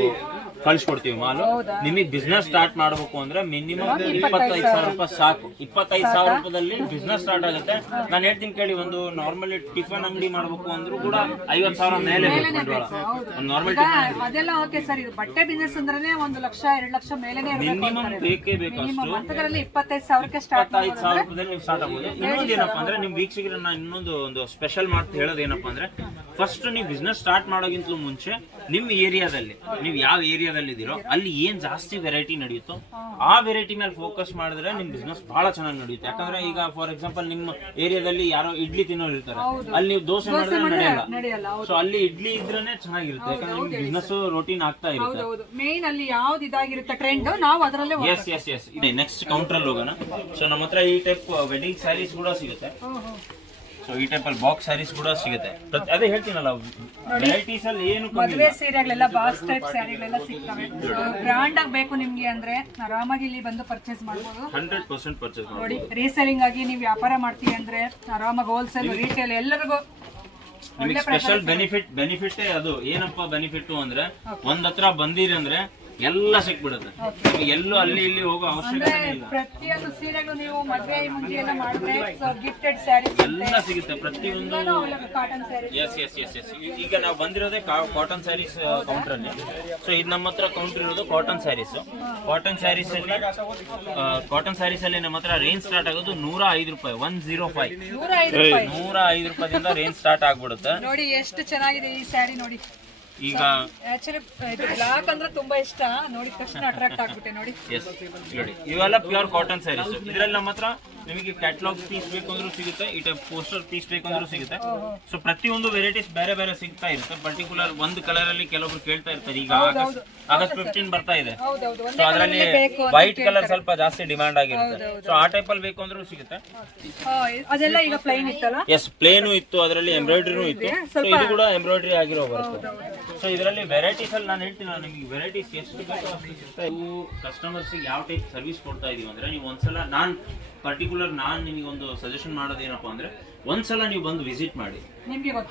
ಕಳ್ಸಿಕೊಡ್ತೀವಿ ಮಾಲು. ನಿಮಗೆ ಬಿಸ್ನೆಸ್ ಸ್ಟಾರ್ಟ್ ಮಾಡಬೇಕು ಅಂದ್ರೆ ಮಿನಿಮಮ್ ಇಪ್ಪತ್ತೈದು ಸಾವಿರ ರೂಪಾಯಿ ಸಾಕು. ಇಪ್ಪತ್ತೈದು ಸಾವಿರ ರೂಪಾಯಿದಲ್ಲಿ ಬಿಸ್ನೆಸ್ ಸ್ಟಾರ್ಟ್ ಆಗುತ್ತೆ. ನಾನು ಹೇಳ್ತೀನಿ ಕೇಳಿ ಒಂದು ನಾರ್ಮಲಿ ಟಿಫನ್ ಅಂಗಡಿ ಮಾಡಬೇಕು ಅಂದ್ರೂ ಕೂಡ ಐವತ್ತು ಸಾವಿರ ಮೇಲೆ ಬಂಡವಾಳ. ಒಂದು ನಾರ್ಮಲ್ ಈಗ ಅದೆಲ್ಲ ಓಕೆ ಸರ್ ಇದು ಬಟ್ಟೆ ಬಿಸ್ನೆಸ್ ಅಂದ್ರೆ ಒಂದು ಲಕ್ಷ ಎರಡು ಲಕ್ಷ ಮೇಲೆ ಮಿನಿಮಮ್ ಬೇಕೇ ಬೇಕು ಮಿನಿಮಮ್ ಅಂತದ್ರಲ್ಲಿ ಇಪ್ಪತ್ತೈದು ಸಾವಿರಕ್ಕೆ ಸ್ಟಾರ್ಟ್ ಐದು ಸಾವಿರ ರೂಪಾಯಿದಲ್ಲಿ ನೀವು ಸ್ಟಾರ್ಟ್ ಆಗ್ಬೋದು. ಇನ್ನೊಂದು ಏನಪ್ಪಾ ಅಂದ್ರೆ ನಿಮ್ ವೀಕ್ಷಕರ ನಾನು ಇನ್ನೊಂದು ಒಂದು ಸ್ಪೆಷಲ್ ಮಾತು ಹೇಳೋದು ಏನಪ್ಪಾ ಅಂದ್ರೆ ಫಸ್ಟ್ ನೀವು ಬಿಸ್ನೆಸ್ ಸ್ಟಾರ್ಟ್ ಮಾಡೋಕ್ಕಿಂತಲೂ ಮುಂಚೆ ನಿಮ್ಮ ಏರಿಯಾದಲ್ಲಿ ನೀವು ಯಾವ ಏರಿಯಾದಲ್ಲಿ ಇದೀರೋ ಅಲ್ಲಿ ಏನ್ ಜಾಸ್ತಿ ವೆರೈಟಿ ನಡೆಯುತ್ತೋ ಆ ವೆರೈಟಿ ಮೇಲೆ ಫೋಕಸ್ ಮಾಡಿದ್ರೆ ನಿಮ್ ಬಿಸ್ನೆಸ್ ಬಹಳ ಚೆನ್ನಾಗಿ ನಡೆಯುತ್ತೆ. ಯಾಕಂದ್ರೆ ಈಗ ಫಾರ್ ಎಕ್ಸಾಂಪಲ್ ನಿಮ್ಮ ಏರಿಯಾದಲ್ಲಿ ಯಾರೋ ಇಡ್ಲಿ ತಿನ್ನೋರು ಇರ್ತಾರೆ. ಅಲ್ಲಿ ನೀವು ದೋಸೆ ಮಾಡಿದ್ರೆ ನಡೆಯಲ್ಲ. ಸೊ ಅಲ್ಲಿ ಇಡ್ಲಿ ಇದ್ರೇನೆ ಚೆನ್ನಾಗಿರುತ್ತೆ. ಯಾಕಂದ್ರೆ ನಿಮ್ ಬಿಸ್ನೆಸ್ ರೋಟೀನ್ ಆಗ್ತಾ ಇರುತ್ತೆ. ಮೇನ್ ಅಲ್ಲಿ ಯಾವ್ದು ಇದಾಗಿರುತ್ತೆ ಟ್ರೆಂಡ್ ನಾವು ಅದರಲ್ಲೇ yes yes yes next counter ಅಲ್ಲಿ ಹೋಗೋಣ. ಸೊ ನಮ್ಮ ಹತ್ರ ಈ ಟೈಪ್ ವೆಡ್ಡಿಂಗ್ ಸ್ಯಾರೀಸ್ ಕೂಡ ಸಿಗುತ್ತೆ. ಸೊ ಈ ಟೈಪ್ ಅಲ್ಲಿ ಬಾಕ್ಸ್ ಸ್ಯಾರೀಸ್ ಕೂಡ ಸಿಗುತ್ತೆ. ಪ್ರತಿ- ಅದೇ ಹೇಳ್ತೀನಲ್ಲ ವೆರೈಟೀಸ್ ಅಲ್ಲಿ ಏನು ಕಮ್ಮಿ ಮದುವೆ ಸೀರೆಗಳೆಲ್ಲ ಬಾಕ್ಸ್ ಟೈಪ್ ಸ್ಯಾರಿಗಳೆಲ್ಲ ಸಿಗ್ತವೆ. ಬ್ರಾಂಡ್ ಆಗಿ ಬೇಕು ನಿಮ್ಗೆ ಅಂದ್ರೆ ಆರಾಮಾಗಿ ಇಲ್ಲಿ ಬಂದು ಪರ್ಚೇಸ್ ಮಾಡ್ಬೋದು. ಹಂಡ್ರೆಡ್ ಪರ್ಸೆಂಟ್ ಪರ್ಚೇಸ್ ನೋಡಿ ರೀಸೆಲಿಂಗ್ ಆಗಿ ನೀವು ವ್ಯಾಪಾರ ಮಾಡ್ತೀವಿ ಅಂದ್ರೆ ಆರಾಮಾಗಿ ಹೋಲ್ಸೇಲ್ ರೀಟೇಲ್ ಎಲ್ಲರಿಗೂ ನಿಮಗೆ ಸ್ಪೆಷಲ್ ಬೆನಿಫಿಟ್ ಬೆನಿಫಿಟ್ ಅದು. ಏನಪ್ಪ ಬೆನಿಫಿಟ್ ಅಂದ್ರೆ ಒಂದ್ ಹತ್ರ ಬಂದಿರಿ ಅಂದ್ರೆ ಎಲ್ಲ ಸಿಕ್ಬಿಡುತ್ತೆ. ನಿಮ್ಗೆ ಎಲ್ಲೂ ಅಲ್ಲಿ ಇಲ್ಲಿ ಹೋಗೋ ಅವಶ್ಯಕತೆ ಇಲ್ಲ. ಪ್ರತಿಯೊಂದು ಸೀರೆಗಳು ನೀವು ಮದ್ವೆ ಮುಂಚೆ ಎಲ್ಲ ಮಾಡಿದ್ರೆ ಗಿಫ್ಟೆಡ್ ಸ್ಯಾರೀಸ್ ಎಲ್ಲ ಸಿಗುತ್ತೆ. ಪ್ರತಿಯೊಂದು cotton yes yes yes yes ಈಗ ನಾವು ಬಂದಿರೋದೇ ಕಾಟನ್ ಸ್ಯಾರೀಸ್ ಕೌಂಟರ್ ಅಲ್ಲಿ. ಸೊ ಇದು ನಮ್ಮ ಹತ್ರ ಕೌಂಟರ್ ಇರೋದು ಕಾಟನ್ ಸ್ಯಾರೀಸ್ ಕಾಟನ್ ಸ್ಯಾರೀಸ್ ಅಲ್ಲಿ ಕಾಟನ್ ಸ್ಯಾರೀಸ್ ಅಲ್ಲಿ ನಮ್ಮ ಹತ್ರ ರೇಂಜ್ ಸ್ಟಾರ್ಟ್ ಆಗೋದು ನೂರ ಐದು ರೂಪಾಯಿ ಒನ್ ಜೀರೋ ಫೈವ್ ನೂರ ಐದು ರೂಪಾಯಿ. ನೂರ ಐದು ರೂಪಾಯಿಂದ ರೇಂಜ್ ಸ್ಟಾರ್ಟ್ ಆಗ್ಬಿಡುತ್ತೆ. ನೋಡಿ ಎಷ್ಟು ಚೆನ್ನಾಗಿದೆ ಈ ಸ್ಯಾರಿ ನೋಡಿ. ಈಗ ಆಕ್ಚುಲಿ ಇದು ಬ್ಲಾಕ್ ಅಂದ್ರೆ ತುಂಬಾ ಇಷ್ಟ. ನೋಡಿದ ತಕ್ಷಣ ಅಟ್ರಾಕ್ಟ್ ಆಗ್ಬಿಟ್ಟೆ ನೋಡಿ. ನೋಡಿ. ಇವೆಲ್ಲ ಪ್ಯೂರ್ ಕಾಟನ್ ಸ್ಯಾರೀಸ್ ಇದ್ರಲ್ಲಿ ನಮ್ಮ ಹತ್ರ ನಿಮಗೆ ಕ್ಯಾಟ್ಲಾಗ್ ಪೀಸ್ ಬೇಕಂದ್ರೂ ಸಿಗುತ್ತೆ ಈ ಟೈಪ್ ಪೋಸ್ಟರ್ ಪೀಸ್ ಬೇಕಂದ್ರೂ ಸಿಗುತ್ತೆ. ಸೊ ಪ್ರತಿಯೊಂದು ವೆರೈಟೀಸ್ ಬೇರೆ ಬೇರೆ ಸಿಗ್ತಾ ಇರುತ್ತೆ. ಪರ್ಟಿಕ್ಯುಲರ್ ಒಂದು ಕಲರ್ ಅಲ್ಲಿ ಕೆಲವರು ಕೇಳ್ತಾ ಇರ್ತಾರೆ. ಈಗ ಆಗಸ್ಟ್ ಆಗಸ್ಟ್ ಫಿಫ್ಟೀನ್ ಬರ್ತಾ ಇದೆ. ಸೊ ಅದರಲ್ಲಿ ವೈಟ್ ಕಲರ್ ಸ್ವಲ್ಪ ಜಾಸ್ತಿ ಡಿಮ್ಯಾಂಡ್ ಆಗಿರುತ್ತೆ. ಸೊ ಆ ಟೈಪ್ ಅಲ್ಲಿ ಬೇಕು ಅಂದ್ರೂ ಸಿಗುತ್ತೆ ಅದೆಲ್ಲ ಈಗ ಪ್ಲೈನ್ ಇತ್ತಲ್ಲ? ಎಸ್ ಪ್ಲೇನು ಇತ್ತು. ಅದರಲ್ಲಿ ಎಂಬ್ರಾಯ್ಡ್ರಿನೂ ಇತ್ತು. ಸೊ ಇದು ಕೂಡ ಎಂಬ್ರಾಯ್ಡ್ರಿ ಆಗಿರೋ ಬರುತ್ತೆ ಸೊ ಇದರಲ್ಲಿ ವೆರೈಟೀಸ್ ಅಲ್ಲಿ ನಾನು ಹೇಳ್ತೀನಿ ನಿಮಗೆ. ವೆರೈಟೀಸ್ ಎಷ್ಟು ಬೇಕೋ ಕಸ್ಟಮರ್ಸ್ ಯಾವ ಟೈಪ್ ಸರ್ವಿಸ್ ಕೊಡ್ತಾ ಇದೀವಿ ಅಂದ್ರೆ ನೀವು ಒಂದ್ಸಲ ನಾನ್ ಪರ್ಟಿಕ್ಯುಲರ್ ನಾನು ನಿಮಗೆ ಒಂದು ಸಜೆಷನ್ ಮಾಡೋದೇನಪ್ಪ ಅಂದ್ರೆ ಒಂದ್ಸಲ ನೀವು ಬಂದು ವಿಸಿಟ್ ಮಾಡಿ.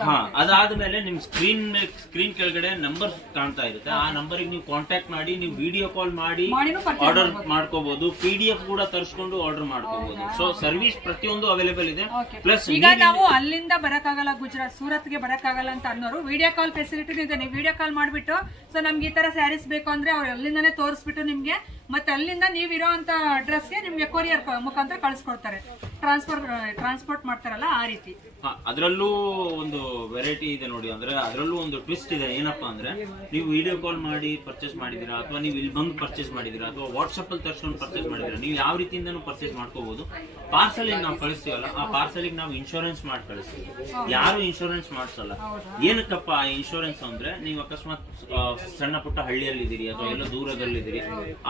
ಹಾ ಅದಾದ್ಮೇಲೆ ನಿಮ್ ಸ್ಕ್ರೀನ್ ಸ್ಕ್ರೀನ್ ಕೆಳಗಡೆ ನಂಬರ್ ಕಾಣ್ತಾ ಇರುತ್ತೆ. ಆ ನಂಬರ್ ನೀವು ಕಾಂಟ್ಯಾಕ್ಟ್ ಮಾಡಿ ನೀವು ವಿಡಿಯೋ ಕಾಲ್ ಮಾಡಿ ಆರ್ಡರ್ ಮಾಡ್ಕೋಬಹುದು ಪಿ ಡಿ ಎಫ್ ಕೂಡ ತರಿಸ್ಕೊಂಡು ಆರ್ಡರ್ ಮಾಡ್ಕೋಬಹುದು ಸೊ ಸರ್ವಿಸ್ ಪ್ರತಿಯೊಂದು ಅವೈಲೇಬಲ್ ಇದೆ. ಪ್ಲಸ್ ಈಗ ನಾವು ಅಲ್ಲಿಂದ ಬರಕ್ಕಾಗಲ್ಲ ಗುಜರಾತ್ ಸೂರತ್ಗೆ ಬರಕ್ಕಾಗಲ್ಲ ಅಂತ ಅನ್ನೋರು ವಿಡಿಯೋ ಕಾಲ್ ಫೆಸಿಲಿಟಿ ಇದೆ. ನೀವು ವಿಡಿಯೋ ಕಾಲ್ ಮಾಡ್ಬಿಟ್ಟು ಸೊ ನಮ್ಗೆ ಈ ತರ ಸ್ಯಾರೀಸ್ ಬೇಕು ಅಂದ್ರೆ ಅವ್ರು ಅಲ್ಲಿಂದಾನೇ ತೋರಿಸ್ಬಿಟ್ಟು ನಿಮ್ಗೆ ಮತ್ತೆ ಅಲ್ಲಿಂದ ನೀವಿರೋ ಅಂತ ಅಡ್ರೆಸ್ಗೆ ನಿಮ್ಗೆ ಕೊರಿಯರ್ ಮುಖಾಂತರ ಕಳಿಸ್ಕೊಡ್ತಾರೆ. ಟ್ರಾನ್ಸ್ಫರ್ ಟ್ರಾನ್ಸ್ಪೋರ್ಟ್ ಮಾಡ್ತಾರಲ್ಲ ಆ ರೀತಿ. ಅದರಲ್ಲೂ ಒಂದು ವೆರೈಟಿ ಇದೆ ನೋಡಿ. ಅಂದ್ರೆ ಅದರಲ್ಲೂ ಒಂದು ಟ್ವಿಸ್ಟ್ ಇದೆ. ಏನಪ್ಪಾ ಅಂದ್ರೆ ನೀವು ವಿಡಿಯೋ ಕಾಲ್ ಮಾಡಿ ಪರ್ಚೇಸ್ ಮಾಡಿದೀರಾ ಅಥವಾ ನೀವು ಇಲ್ಲಿ ಬಂದು ಪರ್ಚೇಸ್ ಮಾಡಿದೀರಾ ಅಥವಾ ವಾಟ್ಸಪ್ ಅಲ್ಲಿ ತರ್ಸ್ಕೊಂಡು ಪರ್ಚೇಸ್ ಮಾಡಿದೀರಾ ನೀವು ಯಾವ ರೀತಿಯಿಂದನೂ ಪರ್ಚೇಸ್ ಮಾಡ್ಕೋಬಹುದು ಪಾರ್ಸಲ್ ನಾವು ಕಳಿಸ್ತೀವಲ್ಲ ಆ ಪಾರ್ಸಲ್ ನಾವು ಇನ್ಶೂರೆನ್ಸ್ ಮಾಡಿ ಕಳಿಸ್ತೀವಿ. ಯಾರು ಇನ್ಶೂರೆನ್ಸ್ ಮಾಡಿಸಲ್ಲ. ಏನಕ್ಕಪ್ಪ ಆ ಇನ್ಶೂರೆನ್ಸ್ ಅಂದ್ರೆ ನೀವು ಅಕಸ್ಮಾತ್ ಸಣ್ಣ ಪುಟ್ಟ ಹಳ್ಳಿಯಲ್ಲಿ ಇದೀರಿ ಅಥವಾ ಎಲ್ಲ ದೂರದಲ್ಲಿದ್ದೀರಿ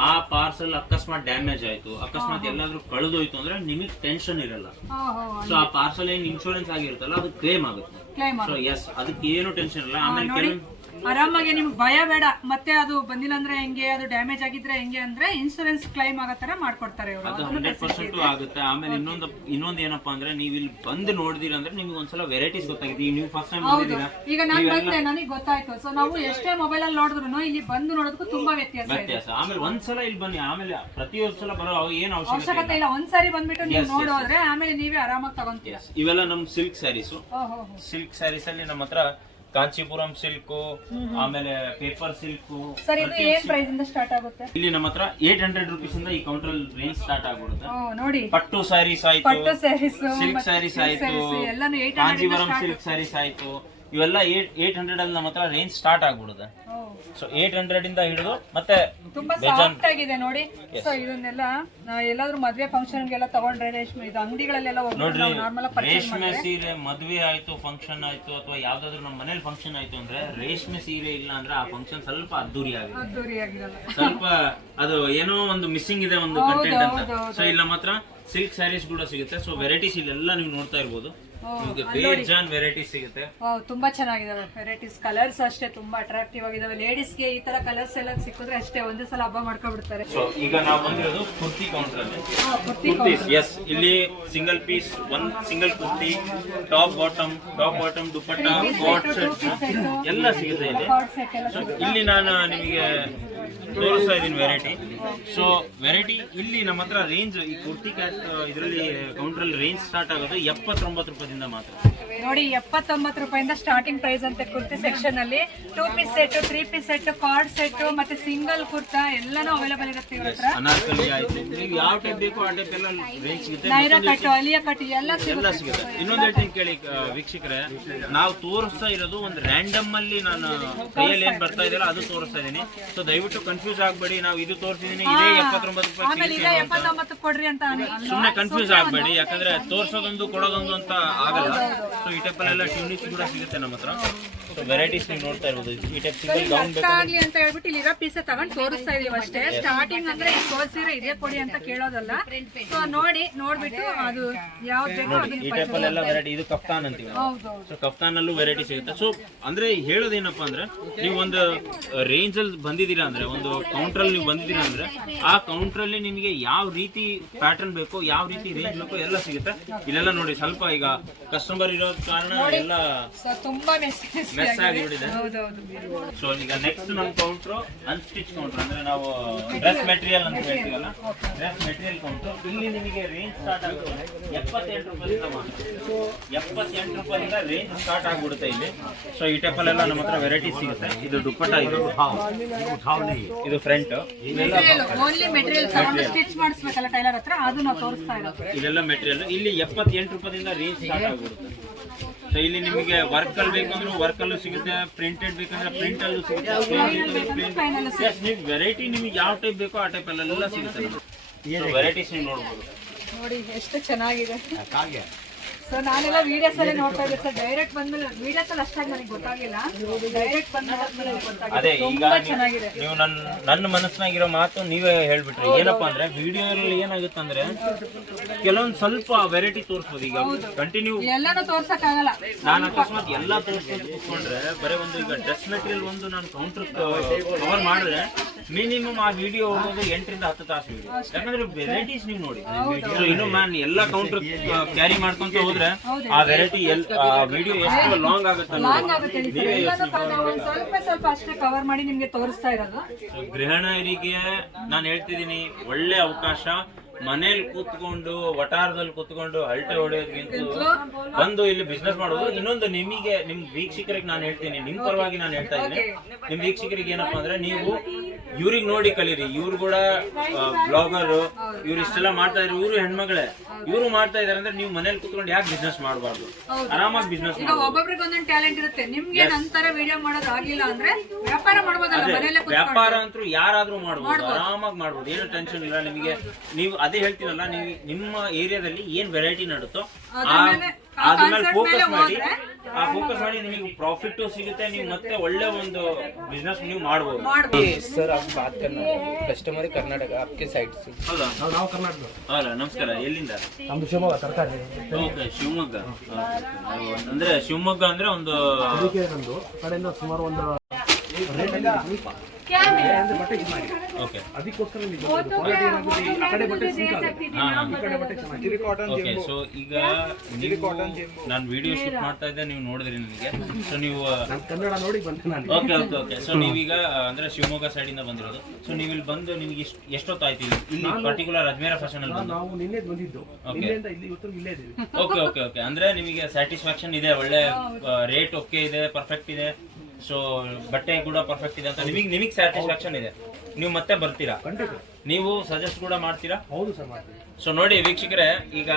ಆ ಪಾರ್ಸಲ್ ಅಕಸ್ಮಾತ್ ಡ್ಯಾಮೇಜ್ ಆಯ್ತು. ಅಕಸ್ಮಾತ್ ಎಲ್ಲಾದ್ರೂ ಕಳೆದೋಯ್ತು ಅಂದ್ರೆ ನಿಮಗೆ ಟೆನ್ಷನ್ ಇರಲ್ಲ. ಸೊ ಆ ಪಾರ್ಸಲ್ ಏನ್ ಇನ್ಶೂರೆನ್ಸ್ ಆಗಿರುತ್ತಲ್ಲ ಅದು ಕ್ಲೇಮ್ ಆಗುತ್ತೆ. ಕ್ಲೈಮ್ ಸೊ ಎಸ್ ಅದಕ್ಕೆ ಏನು ಟೆನ್ಷನ್ ಇಲ್ಲ. ಆಮೇಲೆ ನೋಡಿ. ಕೆಲವು ಆರಾಮಾಗಿ ನಿಮ್ಗೆ ಭಯ ಬೇಡ. ಮತ್ತೆ ಅದು ಬಂದಿಲ್ಲ ಅಂದ್ರೆ ಹೆಂಗೆ ಅದು ಡ್ಯಾಮೇಜ್ ಆಗಿದ್ರೆ ಹೆಂಗೆ ಅಂದ್ರೆ ಇನ್ಸೂರೆನ್ಸ್ ಕ್ಲೈಮ್ ಆಗೋ ತರ ಮಾಡ್ಕೊಡ್ತಾರೆ ಇವರು. ಅದು ಹಂಡ್ರೆಡ್ ಪರ್ಸೆಂಟ್ ಆಗುತ್ತೆ. ಆಮೇಲೆ ಇನ್ನೊಂದು ಇನ್ನೊಂದು ಏನಪ್ಪಾ ಅಂದ್ರೆ ನೀವು ಇಲ್ಲಿ ಬಂದು ನೋಡಿದಿರ ಅಂದ್ರೆ ನಿಮ್ಗೆ ಒಂದ್ಸಲ ವೆರೈಟೀಸ್ ಗೊತ್ತಾಗಿದೆ. ಈಗ ನೀವು ಫಸ್ಟ್ ಟೈಮ್ ನೋಡಿದಿರ ಈಗ ನಾನ್ ಬಂದೆ ನನಗೆ ಗೊತ್ತಾಯ್ತು. ಸೊ ನಾವು ಎಷ್ಟೇ ಮೊಬೈಲ್ ಅಲ್ಲಿ ನೋಡಿದ್ರು ಇಲ್ಲಿ ಬಂದು ನೋಡೋದಕ್ಕೂ ತುಂಬಾ ವ್ಯತ್ಯಾಸ ಇದೆ. ವ್ಯತ್ಯಾಸ. ಆಮೇಲೆ ಒಂದ್ಸಲ ಇಲ್ಲಿ ಬನ್ನಿ. ಆಮೇಲೆ ಪ್ರತಿ ಸಲ ಬರೋ ಏನು ಅವಶ್ಯಕತೆ ಅವಶ್ಯಕತೆ ಇಲ್ಲ. ಒಂದ್ಸಾರಿ ಬಂದ್ಬಿಟ್ಟು ನೀವು ನೋಡೋದ್ರೆ ಆಮೇಲೆ ನೀವೇ ಆರಾಮಾಗಿ ತಗೊಂತೀರಾ. ಇಲ್ಲ. ಇವೆಲ್ಲ ನಮ್ ಸಿಲ್ಕ್ ಸ್ಯಾರೀಸ್ ಸಿಲ್ಕ್ ಸ್ಯಾರೀಸ್ ಅಲ್ಲಿ ನಮ್ಮ ಹತ್ರ ಕಾಂಚೀಪುರಂ ಸಿಲ್ಕ್ ಆಮೇಲೆ ಪೇಪರ್ ಸಿಲ್ಕು ಸರ್ ಇದು ಏನ್ ಪ್ರೈಸ್ ಇಂದ ಸ್ಟಾರ್ಟ್ ಆಗುತ್ತೆ? ಇಲ್ಲಿ ನಮ್ಮ ಹತ್ರ ಏಟ್ ಹಂಡ್ರೆಡ್ ರುಪೀಸ್ ಇಂದ ಈ ಕೌಂಟರ್ ರೇಂಜ್ ಸ್ಟಾರ್ಟ್ ಆಗ್ಬಿಡುತ್ತೆ. ನೋಡಿ. ಪಟ್ಟು ಸ್ಯಾರೀಸ್ ಆಯ್ತು ಪಟ್ಟು ಸ್ಯಾರೀಸ್ ಸಿಲ್ಕ್ ಸ್ಯಾರೀಸ್ ಆಯ್ತು ಕಾಂಜೀವರಂ ಸಿಲ್ಕ್ ಸ್ಯಾರೀಸ್ ಆಯ್ತು. ಇವೆಲ್ಲ ಏಟ್ ಏಟ್ ಹಂಡ್ರೆಡ್ ಅಲ್ಲಿ ನಮ್ಮ ಹತ್ರ ರೇಂಜ್ ಸ್ಟಾರ್ಟ್ ಆಗ್ಬಿಡುತ್ತೆ. ಸೊ ಏಟ್ ಹಂಡ್ರೆಡ್ ಇಂದ ಹಿಡಿದು ಮತ್ತೆ ತುಂಬಾ ಸಾಫ್ಟ್ ಆಗಿದೆ ನೋಡಿ. ಸೊ ಇದನ್ನೆಲ್ಲ ಎಲ್ಲಾದ್ರೂ ಮದ್ವೆ ಫಂಕ್ಷನ್ ಗೆಲ್ಲ ತಗೊಂಡ್ರೆ ರೇಷ್ಮೆ ಇದು ಅಂಗಡಿಗಳಲ್ಲೆಲ್ಲ ನೋಡ್ರಿ ರೇಷ್ಮೆ ಸೀರೆ ಮದ್ವೆ ಆಯ್ತು ಫಂಕ್ಷನ್ ಆಯ್ತು ಅಥವಾ ಯಾವ್ದಾದ್ರು ನಮ್ಮ ಮನೇಲಿ ಫಂಕ್ಷನ್ ಆಯ್ತು ಅಂದ್ರೆ ರೇಷ್ಮೆ ಸೀರೆ ಇಲ್ಲ ಅಂದ್ರೆ ಆ ಫಂಕ್ಷನ್ ಸ್ವಲ್ಪ ಅದ್ದೂರಿ ಆಗಿದೆ. ಸ್ವಲ್ಪ ಅದು ಏನೋ ಒಂದು ಮಿಸ್ಸಿಂಗ್ ಇದೆ ಒಂದು ಕಂಟೆಂಟ್ ಅಂತ. ಸೊ ಇಲ್ಲ ಮಾತ್ರ ಸಿಲ್ಕ್ ಸ್ಯಾರೀಸ್ ಕೂಡ ಸಿಗುತ್ತೆ. ಸೊ ವೆರೈಟೀಸ್ ಇಲ್ಲೆಲ್ಲ ನೀವು ನೋಡ್ತಾ ಇರ್ಬೋದು. ನಿಮಗೆ ಬೇಜಾನ್ ವೆರೈಟಿ ಸಿಗುತ್ತೆ. ತುಂಬಾ ಚೆನ್ನಾಗಿದಾವೆ ವೆರೈಟೀಸ್ ಕಲರ್ಸ್ ಅಷ್ಟೇ ತುಂಬಾ ಅಟ್ರಾಕ್ಟಿವ್ ಆಗಿದಾವೆ. ಲೇಡೀಸ್ಗೆ ಈ ತರ ಕಲರ್ಸ್ ಎಲ್ಲ ಸಿಕ್ಕಿದ್ರೆ ಅಷ್ಟೇ ಒಂದೇ ಸಲ ಹಬ್ಬ ಮಾಡ್ಕೊಂಡ್ಬಿಡ್ತಾರೆ. ಸೊ ಈಗ ನಾವು ಬಂದಿರೋದು ಕುರ್ತಿ ಕೌಂಟರ್ ಅಲ್ಲಿ. ಎಸ್ ಇಲ್ಲಿ single piece one single kurti top bottom top bottom dupatta coat set ಎಲ್ಲ ಸಿಗುತ್ತೆ ಇಲ್ಲಿ. ಕಾರ್ಡ್ ಇಲ್ಲಿ ನಾನು ನಿಮಗೆ ತೋರಿಸ್ತಾ ಇದೀನಿ ವೆರೈಟಿ ಸೊ ವೆರೈಟಿ ಇಲ್ಲಿ ನಮ್ಮ ಹತ್ರ ರೇಂಜ್ ಈ ಕುರ್ತಿ ಕ್ಯಾಟ್ ಇದರಲ್ಲಿ ಕೌಂಟ್ರಲ್ಲಿ ರೇಂಜ್ ಸ್ಟಾರ್ಟ್ ಆಗೋದು ಎಪ್ಪತ್ತೊಂಬತ್ತು ರೂಪಾಯಿಂದ ಮಾತ್ರ. ನೋಡಿ ಎಪ್ಪತ್ತೊಂಬತ್ತು ರೂಪಾಯಿಂದ ಸ್ಟಾರ್ಟಿಂಗ್ ಪ್ರೈಸ್ ಅಂತ ಕುರ್ತಿ ಸೆಕ್ಷನ್ ಅಲ್ಲಿ. Two piece set three piece set card set ಮತ್ತೆ ಸಿಂಗಲ್ ಕುರ್ತಾ ಎಲ್ಲಾನು ಅವೈಲೇಬಲ್ ಇರುತ್ತೆ ಇವ್ರ ಹತ್ರ. ಅನಾರ್ಕಲಿ ಆಯ್ತು. ನೀವು ಯಾವ ಟೈಪ್ ಬೇಕು ಆ ಟೈಪ್ ಎಲ್ಲ ರೇಂಜ್ ಸಿಗುತ್ತೆ. ನೈರಾ ಕಟ್ ಅಲಿಯಾ ಕಟ್ ಎಲ್ಲ ಎಲ್ಲ ಸಿಗುತ್ತೆ. ಇನ್ನೊಂದು ಹೇಳ್ತೀನಿ ಕೇಳಿ ವೀಕ್ಷಕರೇ. ನಾವು ತೋರಿಸ್ತಾ ಇರೋದು ಒಂದು ರ್ಯಾಂಡಮ್ ಅಲ್ಲಿ ನಾನು ಕೈಯಲ್ಲಿ ಏನ್ ಬರ್ತಾ ಇದೆಯಲ್ಲ ಅದು ತೋರಿಸ್ತಾ ಇದೀನಿ ಸೊ ದಯವಿಟ್ಟು ಕನ್ಫ್ಯೂಸ್ ಆಗ್ಬೇಡಿ ನಾವು ಇದು ತೋರಿಸಿದೀನಿ ಇದೇ ಎಪ್ಪತ್ತೊಂಬತ್ತು ರೂಪಾಯಿ ಎಪ್ಪತ್ತೊಂಬತ್ತು ಕೊಡ್ರಿ ಅಂತ ಸುಮ್ಮನೆ ಕನ್ಫ್ಯೂಸ್ ಆಗ್ಬೇಡಿ ಯಾಕಂದ್ರೆ ತೋರ್ಸೋದೊಂದು ಕೊಡೋದೊಂದು ಅಂತ ಆಗಲ್ಲ. ಸೊ ಈ ಟೈಪ್ ಅಲ್ಲೆಲ್ಲ ಟ್ಯೂನಿಕ್ಸ್ ಕೂಡ ಸಿಗುತ್ತೆ ನಮ್ಮ ಹತ್ರ. ಸೊ ವೆರೈಟೀಸ್ ನೀವು ನೋಡ್ತಾ ಇರ್ಬೋದು. ಈ ಟೈಪ್ ಸಿಂಗಲ್ ಗೌನ್ ಬೇಕು ಆಗ್ಲಿ ಅಂತ ಹೇಳ್ಬಿಟ್ಟು ಇಲ್ಲಿರೋ ಪೀಸ್ ತಗೊಂಡು ತೋರಿಸ್ತಾ ಇದೀವಿ ಅಷ್ಟೇ. ಸ್ಟಾರ್ಟಿಂಗ್ ಅಂದ್ರೆ ಈ ತೋರಿಸಿದ್ರೆ ಇದೇ ಕೊಡಿ ಅಂತ ಕೇಳೋದಲ್ಲ. ಸೊ ನೋಡಿ ನೋಡ್ಬಿಟ್ಟು ಅದು ಯಾವ್ದು ಬೇಕೋ ಅದನ್ನ ಈ ಟೈಪ್ ಅಲ್ಲೆಲ್ಲ ವೆರೈಟಿ ಇದು ಕಫ್ತಾನ್ ಅಂತೀವಿ ಸೊ ಕಫ್ತಾನ್ ಅಲ್ಲೂ ವೆರೈಟಿ ಸಿಗುತ್ತೆ. ಸೊ ಅಂದ್ರೆ ಹೇಳೋದೇನಪ್ಪಾ ಅಂದ್ರೆ ನೀವು ಒಂದು ರೇಂಜ್ ಅಲ್ಲಿ ಬಂದಿದ್ದೀರಾ ಅಂದ್ರೆ ಒಂದು ಕೌಂಟರ್ ಅಲ್ಲಿ ನೀವು ಬಂದಿದ್ದೀರಾ ಅಂದ್ರೆ ಆ ಕೌಂಟರ್ ಅಲ್ಲಿ ನಿಮಗೆ ಯಾವ ರೀತಿ ಪ್ಯಾಟರ್ನ್ ಬೇಕೋ ಯಾವ ರೀತಿ ರೇಂಜ್ ಬೇಕೋ ಎಲ್ಲ ಸಿಗುತ್ತೆ. ಇಲ್ಲೆಲ್ಲ ನೋಡಿ ಸ್ವಲ್ಪ ಈಗ ಕಸ್ಟಮರ್ ಇರೋ ಕಾರಣ ಎಲ್ಲ ತುಂಬಾ ಮೆಸೇಜ್ ಆಗಿಬಿಟ್ಟಿದೆ. ಹೌದೌದು ಸೊ ಈಗ ನೆಕ್ಸ್ಟ್ ನಮ್ಮ ಕೌಂಟ್ರು ಅನ್ಸ್ಟಿಚ್ ಕೌಂಟರ್ ಅಂದ್ರೆ ನಾವು ಡ್ರೆಸ್ ಮೆಟೀರಿಯಲ್ ಅಂತ ಹೇಳ್ತೀವಲ್ಲ? ಡ್ರೆಸ್ ಮೆಟೀರಿಯಲ್ ಕೌಂಟರ್ ಇಲ್ಲಿ ನಿಮಗೆ ರೇಂಜ್ ಸ್ಟಾರ್ಟ್ ಆಗುತ್ತೆ. ಎಪ್ಪತ್ತೆಂಟು ರೂಪಾಯಿಂದ ಮಾತ್ರ. ಎಪ್ಪತ್ತೆಂಟು ರೂಪಾಯಿಂದ ರೇಂಜ್ ಸ್ಟಾರ್ಟ್ ಆಗ್ಬಿಡುತ್ತೆ ಇಲ್ಲಿ. ಸೊ ಈ ಟೈಪಲ್ಲೆಲ್ಲ ನಮ್ಮ ಹತ್ರ ವೆರೈಟಿ ಸಿಗುತ್ತೆ. ಇದು ದುಪ್ಪಟ್ಟ ಇದು ಇದು ಫ್ರಂಟ್ ಮೆಟೀರಿಯಲ್ ಓನ್ಲಿ ಮೆಟೀರಿಯಲ್ ತಗೊಂಡು ಸ್ಟಿಚ್ ಮಾಡಿಸ್ಬೇಕಲ್ಲ ಟೈಲರ್ ಹತ್ರ? ಅದು ನಾವು ತೋರಿಸ್ತಾ ಇರೋದು. ಇದೆಲ್ಲ ಮೆಟೀರಿಯಲ್ ಇಲ್ಲಿ ಎಪ್ಪತ್ತೆಂಟು ರೂಪಾಯಿಂದ ರೇಂಜ್ ಸ್ಟಾರ್ಟ್ ಆಗ್ಬಿಡುತ್ತೆ. ಸೊ ಇಲ್ಲಿ ನಿಮಗೆ ವರ್ಕ್ ಅಲ್ಲಿ ಬೇಕಂದ್ರೆ ವರ್ಕ್ ಅಲ್ಲೂ ಸಿಗುತ್ತೆ ಪ್ರಿಂಟೆಡ್ ಬೇಕಂದ್ರೆ ಪ್ರಿಂಟ್ ಅಲ್ಲೂ ಸಿಗುತ್ತೆ ನೀವು ವೆರೈಟಿ ನಿಮಗೆ ಯಾವ ಟೈಪ್ ಬೇಕೋ ಆ ಟೈಪ್ ಅಲ್ಲೆಲ್ಲ ಸಿಗುತ್ತೆ ವೆರೈಟೀಸ್ ನೀವು ನೋಡ್ಬೋದು. ನೋಡಿ ಎಷ್ಟು ಚೆನ್ನಾಗಿದೆ. ಸೊ ನಾನೆಲ್ಲ ವಿಡಿಯೋಸ್ ಅಲ್ಲಿ ನೋಡ್ತಾ ಇದ್ದೆ. ಸರ್ ಡೈರೆಕ್ಟ್ ಬಂದ್ಮೇಲೆ ವಿಡಿಯೋಸ್ ಅಲ್ಲಿ ಅಷ್ಟಾಗಿ ನನಗೆ ಗೊತ್ತಾಗಿಲ್ಲ. ಡೈರೆಕ್ಟ್ ಬಂದ ಅದೇ ಗೊತ್ತಾಗಿದೆ ಈಗ ತುಂಬಾ ನೀವು- ಚೆನ್ನಾಗಿದೆ. ನೀವು ನನ್ನ ನನ್ನ ಮನಸ್ಸಿನಾಗಿರೋ ಮಾತು ನೀವೇ ಹೇಳ್ಬಿಟ್ರಿ. ಏನಪ್ಪಾ ಅಂದ್ರೆ ವಿಡಿಯೋ ಏನಾಗುತ್ತೆ ಅಂದ್ರೆ ಕೆಲವೊಂದು ಸ್ವಲ್ಪ ವೆರೈಟಿ ತೋರಿಸ್ಬೋದು ಈಗ. ಕಂಟಿನ್ಯೂ ಎಲ್ಲಾನು ತೋರ್ಸಕ್ ಆಗಲ್ಲ ನಾನು ಅಕಸ್ಮಾತ್ ಎಲ್ಲ ತೋರಿಸ್ಕೊಂಡು ಕೂತ್ಕೊಂಡ್ರೆ ಬರೀ ಒಂದು ಈಗ ಡ್ರೆಸ್ ಮೆಟೀರಿಯಲ್ ಒಂದು ನಾನು ಕೌಂಟರ್ ಕವರ್ ಮಾಡಿದ್ರೆ ಮಿನಿಮಮ್ ಆ ವಿಡಿಯೋ ಹೋಗೋದು ಎಂಟರಿಂದ ಹತ್ತು ತಾಸು. ವಿಡಿಯೋ ಯಾಕಂದ್ರೆ ವೆರೈಟೀಸ್ ನೀವು ನೋಡಿ. So ಇನ್ನು ಮ್ಯಾನ್ ಎಲ್ಲ ಕೌಂಟರ್ ಕ್ಯಾರಿ ಮಾಡ್ಕೊಂತ ಹೋದ್ರೆ ಆ ವೆರೈಟಿ ವಿಡಿಯೋ ಎಷ್ಟು ಲಾಂಗ್ ಆಗುತ್ತೆ ಲಾಂಗ್ ಆಗುತ್ತೆ ಸರ್ ಎಲ್ಲಾನು ನಾವು ಒಂದ್ ಸ್ವಲ್ಪ ಸ್ವಲ್ಪ ಅಷ್ಟೇ ಕವರ್ ಮಾಡಿ ನಿಮ್ಗೆ ತೋರಿಸ್ತಾ ಇರೋದು. So, ಗೃಹಿಣಿಯರಿಗೆ ನಾನು ಹೇಳ್ತಿದ್ದೀನಿ ಒಳ್ಳೆ ಅವಕಾಶ. ಮನೇಲಿ ಕೂತ್ಕೊಂಡು ವಟಾರದಲ್ಲಿ ಕೂತ್ಕೊಂಡು ಅಲ್ಟೆ ಹೊಡೆಯೋದ್ಗಿಂತ ಬಂದು ಇಲ್ಲಿ ಬಿಸ್ನೆಸ್ ಮಾಡೋದು ಇನ್ನೊಂದು ನಿಮಗೆ ನಿಮ್ ವೀಕ್ಷಕರಿಗೆ ನಾನು ಹೇಳ್ತೀನಿ. ನಿಮ್ ಪರವಾಗಿ ನಾನು ಹೇಳ್ತಾ ಇದ್ದೀನಿ. ನಿಮ್ ವೀಕ್ಷಕರಿಗೆ ಏನಪ್ಪಾ ಅಂದ್ರೆ ನೀವು ಇವ್ರಿಗೆ ನೋಡಿ ಕಲೀರಿ. ಇವ್ರು ಕೂಡ ಬ್ಲಾಗರ್ ಇವ್ರು ಇಷ್ಟೆಲ್ಲ ಮಾಡ್ತಾ ಇದ್ರು. ಇವರು ಹೆಣ್ಮಗಳೇ. ಇವರು ಮಾಡ್ತಾ ಇದಾರೆ ಅಂದ್ರೆ ನೀವು ಮನೇಲಿ ಕೂತ್ಕೊಂಡು ಯಾಕೆ ಬಿಸ್ನೆಸ್ ಮಾಡಬಾರ್ದು? ಆರಾಮಾಗಿ ಬಿಸ್ನೆಸ್ ಒಬ್ಬೊಬ್ರಿಗೆ ಒಂದೊಂದು ಟ್ಯಾಲೆಂಟ್ ಇರುತ್ತೆ. ನಿಮ್ಗೆ ನಂತರ ವಿಡಿಯೋ ಮಾಡೋದು ಆಗಿಲ್ಲ ಅಂದ್ರೆ ವ್ಯಾಪಾರ ಮಾಡ್ಬೋದಲ್ಲ ವ್ಯಾಪಾರ ಅಂತೂ ಯಾರಾದ್ರೂ ಮಾಡ್ಬೋದು. ಆರಾಮಾಗಿ ಮಾಡ್ಬೋದು. ಏನು ಟೆನ್ಷನ್ ಇಲ್ಲ. ನಿಮಗೆ ನೀವು ಅದೇ ಹೇಳ್ತೀನಲ್ಲ ನೀವು ನಿಮ್ಮ ಏರಿಯಾದಲ್ಲಿ ಏನ್ ವೆರೈಟಿ ನಡುತ್ತೋ ಆ- ಅದ್ರ ಮೇಲೆ ಫೋಕಸ್ ಮಾಡಿ ಆ ಫೋಕಸ್ ಮಾಡಿ ನಿಮಗೆ ಪ್ರಾಫಿಟ್ ಸಿಗುತ್ತೆ ನೀವು ಮತ್ತೆ ಒಳ್ಳೆ ಒಂದು ಬಿಸ್ನೆಸ್ ನೀವು ಮಾಡ್ಬೋದು सर आप बात करना कस्टमर है कर्नाटक आपके साइड से ಹೌದಾ ನಾವು ಕರ್ನಾಟಕ ಹೌದಾ ನಮಸ್ಕಾರ ಎಲ್ಲಿಂದ ನಮ್ದು ಶಿವಮೊಗ್ಗ ತರಕಾರಿ ಓಕೆ ಶಿವಮೊಗ್ಗ Okay. ಅಂದ್ರೆ ಶಿವಮೊಗ್ಗ ಅಂದ್ರೆ ಒಂದು ಅದಕ್ಕೆ ನಮ್ದು ಕಡೆಯಿಂದ ಸುಮಾರು ಒಂದು ಓಕೆ ಅದಕ್ಕೋಸ್ಕರ ಓಕೆ ಸೊ ಈಗ ನೀವು ನಾನು ವಿಡಿಯೋ ಶೂಟ್ ಮಾಡ್ತಾ ಇದ್ದೆ ನೀವು ನೋಡಿದ್ರಿ ನನಗೆ. ಸೊ ನೀವು ನಾನ್ ಕನ್ನಡ ನೋಡಿ ಬಂದೆ ನಾನು. ಓಕೆ ಓಕೆ ಓಕೆ ಸೊ ನೀವೀಗ ಅಂದ್ರೆ ಶಿವಮೊಗ್ಗ ಸೈಡ್ ಇಂದ ಬಂದಿರೋದು. ಸೊ ನೀವು ಇಲ್ಲಿ ಬಂದು ನಿಮ್ಗೆ ಎಷ್ಟೊತ್ತು ಆಯ್ತು ಇಲ್ಲಿ? ಇಲ್ಲಿ ಪರ್ಟಿಕ್ಯುಲರ್ ಅಜ್ಮೇರ ಫ್ಯಾಷನ್ ಅಲ್ಲಿ ಬಂದು? ನಾವು ನಿನ್ನೆ ಬಂದಿದ್ದು. ಓಕೆ ಇಲ್ಲಿ ಇವತ್ತು ಇಲ್ಲೇ ಇದ್ದೀವಿ. ಓಕೆ ಓಕೆ ಓಕೆ ಅಂದ್ರೆ ನಿಮಗೆ ಸ್ಯಾಟಿಸ್ಫ್ಯಾಕ್ಷನ್ ಇದೆ ಒಳ್ಳೆ ರೇಟ್ ಓಕೆ ಇದೆ ಪರ್ಫೆಕ್ಟ್ ಇದೆ. ಸೊ ಬಟ್ಟೆ ಕೂಡ ಪರ್ಫೆಕ್ಟ್ ಇದೆ ಅಂತ ನಿಮಗೆ ನಿಮಗೆ ಸ್ಯಾಟಿಸ್ಫ್ಯಾಕ್ಷನ್ ಇದೆ. ನೀವು ಮತ್ತೆ ಬರ್ತೀರಾ? ಖಂಡಿತ. ನೀವು ಸಜೆಸ್ಟ್ ಕೂಡ ಮಾಡ್ತೀರಾ? ಹೌದು ಸರ್ ಮಾಡ್ತೀವಿ. ಸೊ ನೋಡಿ ವೀಕ್ಷಕರೇ ಈಗ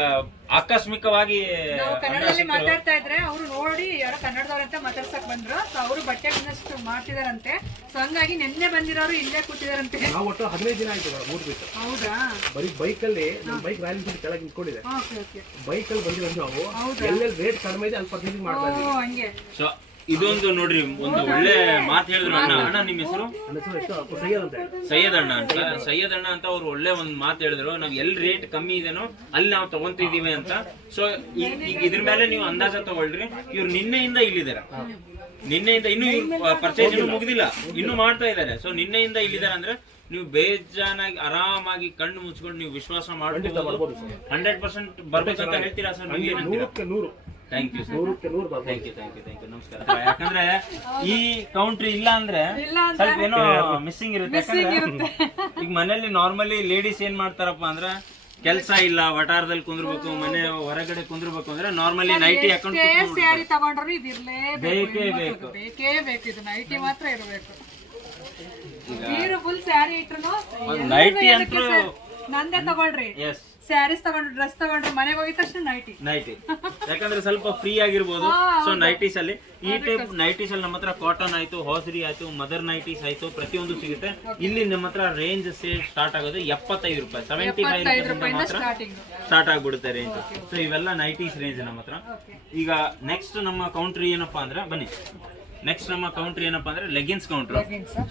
ಆಕಸ್ಮಿಕವಾಗಿ ನಾವು ಕನ್ನಡದಲ್ಲಿ ಮಾತಾಡ್ತಾ ಇದ್ರೆ ಅವರು ನೋಡಿ ಯಾರೋ ಕನ್ನಡದವ್ರಂತ ಮಾತಾಡ್ಸಕ್ ಬಂದ್ರು. ಸೊ ಅವರು ಬಟ್ಟೆ ಬಿಸ್ನೆಸ್ ಮಾಡ್ತಿದಾರಂತೆ. ಸೊ ಹಂಗಾಗಿ ನಿನ್ನೆ ಬಂದಿರೋರು ಇಲ್ಲೇ ಕೂತಿದಾರಂತೆ. ನಾವು ಒಟ್ಟು ಹದಿನೈದು ದಿನ ಆಯ್ತು ಮೂರು ಬಿಟ್ಟು. ಹೌದಾ? ಬರೀ ಬೈಕಲ್ಲಿ ನಮ್ಮ ಬೈಕ್ ರಾಯಲ್ ಎನ್ಫೀಲ್ಡ್ ಕೆಳಗೆ ನಿಂತ್ಕೊಂಡಿದೆ. ಬೈಕ್ ಅಲ್ಲಿ ಬಂದಿರೋದು ನಾವು. ಎಲ್ಲೆಲ್ಲಿ ರೇಟ್ ಕಡಿಮೆ ಇದೆ ಅಲ್ಲಿ ಪರ್ಚೇಸಿಂಗ್ ಮಾಡ್ತಾ ಇದ್ದೀವಿ. ಸೊ ಇದೊಂದು ನೋಡ್ರಿ ಒಂದು ಒಳ್ಳೆ ಮಾತು ಹೇಳಿದ್ರು ಅಣ್ಣ. ಅಣ್ಣ ನಿಮ್ಮ ಹೆಸರು? ಸೈಯದ್ ಅಣ್ಣ ಅಂತ. ಸೈಯದ್ ಅಣ್ಣ ಅಂತ ಅವ್ರು ಒಳ್ಳೆ ಒಂದು ಮಾತು ಹೇಳಿದ್ರು. ನಾವ್ ಎಲ್ಲಿ ರೇಟ್ ಕಮ್ಮಿ ಇದೆನೋ ಅಲ್ಲಿ ನಾವು ತಗೊಂತಿದೀವಿ ಅಂತ. ಸೊ ಈಗ ಇದ್ರ ಮೇಲೆ ನೀವು ಅಂದಾಜ ತಗೊಳ್ರಿ. ಇವ್ರು ನಿನ್ನೆಯಿಂದ ಇಲ್ಲಿದ್ದಾರೆ ನಿನ್ನೆಯಿಂದ ಇನ್ನು ಪರ್ಚೇಸ್ ಇನ್ನು ಮುಗಿದಿಲ್ಲ. ಇನ್ನು ಮಾಡ್ತಾ ಇದ್ದಾರೆ ಸೊ ನಿನ್ನೆಯಿಂದ ಇಲ್ಲಿದ್ದಾರೆ ಅಂದ್ರೆ ನೀವು ಬೇಜಾನಾಗಿ ಆರಾಮಾಗಿ ಕಣ್ಣು ಮುಚ್ಕೊಂಡು ನೀವು ವಿಶ್ವಾಸ ಮಾಡ್ಬೋದು ಹಂಡ್ರೆಡ್ ಪರ್ಸೆಂಟ್ ಬರ್ಬೇಕಂತ ಹೇಳ್ತೀರಾ ಸರ್? ನೀವು ಏನಂತೀರಾ thank you thank you thank you thank you ನಮಸ್ಕಾರ. ಯಾಕಂದ್ರೆ ಈ ಕೌಂಟ್ರಿ ಇಲ್ಲ ಅಂದ್ರೆ ಸ್ವಲ್ಪ ಏನೋ ಮಿಸ್ಸಿಂಗ್ ಇರುತ್ತೆ. ಯಾಕಂದ್ರೆ ಈಗ ಮನೇಲಿ ನಾರ್ಮಲಿ ಲೇಡೀಸ್ ಏನ್ ಮಾಡ್ತಾರಪ್ಪ ಅಂದ್ರೆ ಕೆಲಸ ಇಲ್ಲ ವಟಾರದಲ್ಲಿ ಕುಂದ್ರಬೇಕು ಮನೆ ಹೊರಗಡೆ ಕುಂದ್ರಬೇಕು ಅಂದ್ರೆ ನಾರ್ಮಲಿ ನೈಟಿ ಹಾಕೊಂಡು ಸ್ಯಾರಿ ತಗೊಂಡ್ರು ಇದು ಇರ್ಲೇಬೇಕು ಬೇಕೇ ಬೇಕು. ಬೇಕೇ. ಬೇಕು ಇದು ನೈಟಿ ಮಾತ್ರ ಇರಬೇಕು. ನೀರು ಫುಲ್ ಸ್ಯಾರಿ ಇಟ್ರು ನೈಟಿ ಅಂತೂ ನಂದೇ ತಗೊಳ್ರಿ. ಎಸ್ ಸ್ಯಾರೀಸ್ ತಗೊಂಡ್ರು ಡ್ರೆಸ್ ತಗೊಂಡ್ರು ಮನೆಗೆ ಹೋಗಿದ ತಕ್ಷಣ ನೈಟಿ ನೈಟಿ ಯಾಕಂದ್ರೆ ಸ್ವಲ್ಪ ಫ್ರೀ ಆಗಿರ್ಬೋದು. ಸೊ ನೈಟೀಸ್ ಅಲ್ಲಿ ಈ ಟೈಪ್ ನೈಟೀಸ್ ಅಲ್ಲಿ ನಮ್ಮ ಹತ್ರ ಕಾಟನ್ ಆಯ್ತು ಹೊಸರಿ ಆಯ್ತು ಮದರ್ ನೈಟೀಸ್ ಆಯ್ತು ಪ್ರತಿಯೊಂದು ಸಿಗುತ್ತೆ. ಇಲ್ಲಿ ನಮ್ಮ ಹತ್ರ ರೇಂಜ್ ಸ್ಟಾರ್ಟ್ ಆಗೋದು ಎಪ್ಪತ್ತೈದು ರೂಪಾಯಿ. ಸೆವೆಂಟಿ ಫೈವ್ ರೂಪಾಯಿ ಮಾತ್ರ ಸ್ಟಾರ್ಟ್ ಆಗ್ಬಿಡುತ್ತೆ ರೇಂಜ್ ಸೊ ಇವೆಲ್ಲ ನೈಟೀಸ್ ರೇಂಜ್ ನಮ್ಮ ಹತ್ರ. ಈಗ ನೆಕ್ಸ್ಟ್ ನಮ್ಮ ಕೌಂಟ್ರಿ ಏನಪ್ಪಾ ಅಂದ್ರೆ ಬನ್ನಿ. ನೆಕ್ಸ್ಟ್ ನಮ್ಮ ಕೌಂಟ್ರಿ ಏನಪ್ಪಾ ಅಂದ್ರೆ ಲೆಗಿನ್ಸ್ ಕೌಂಟ್ರ್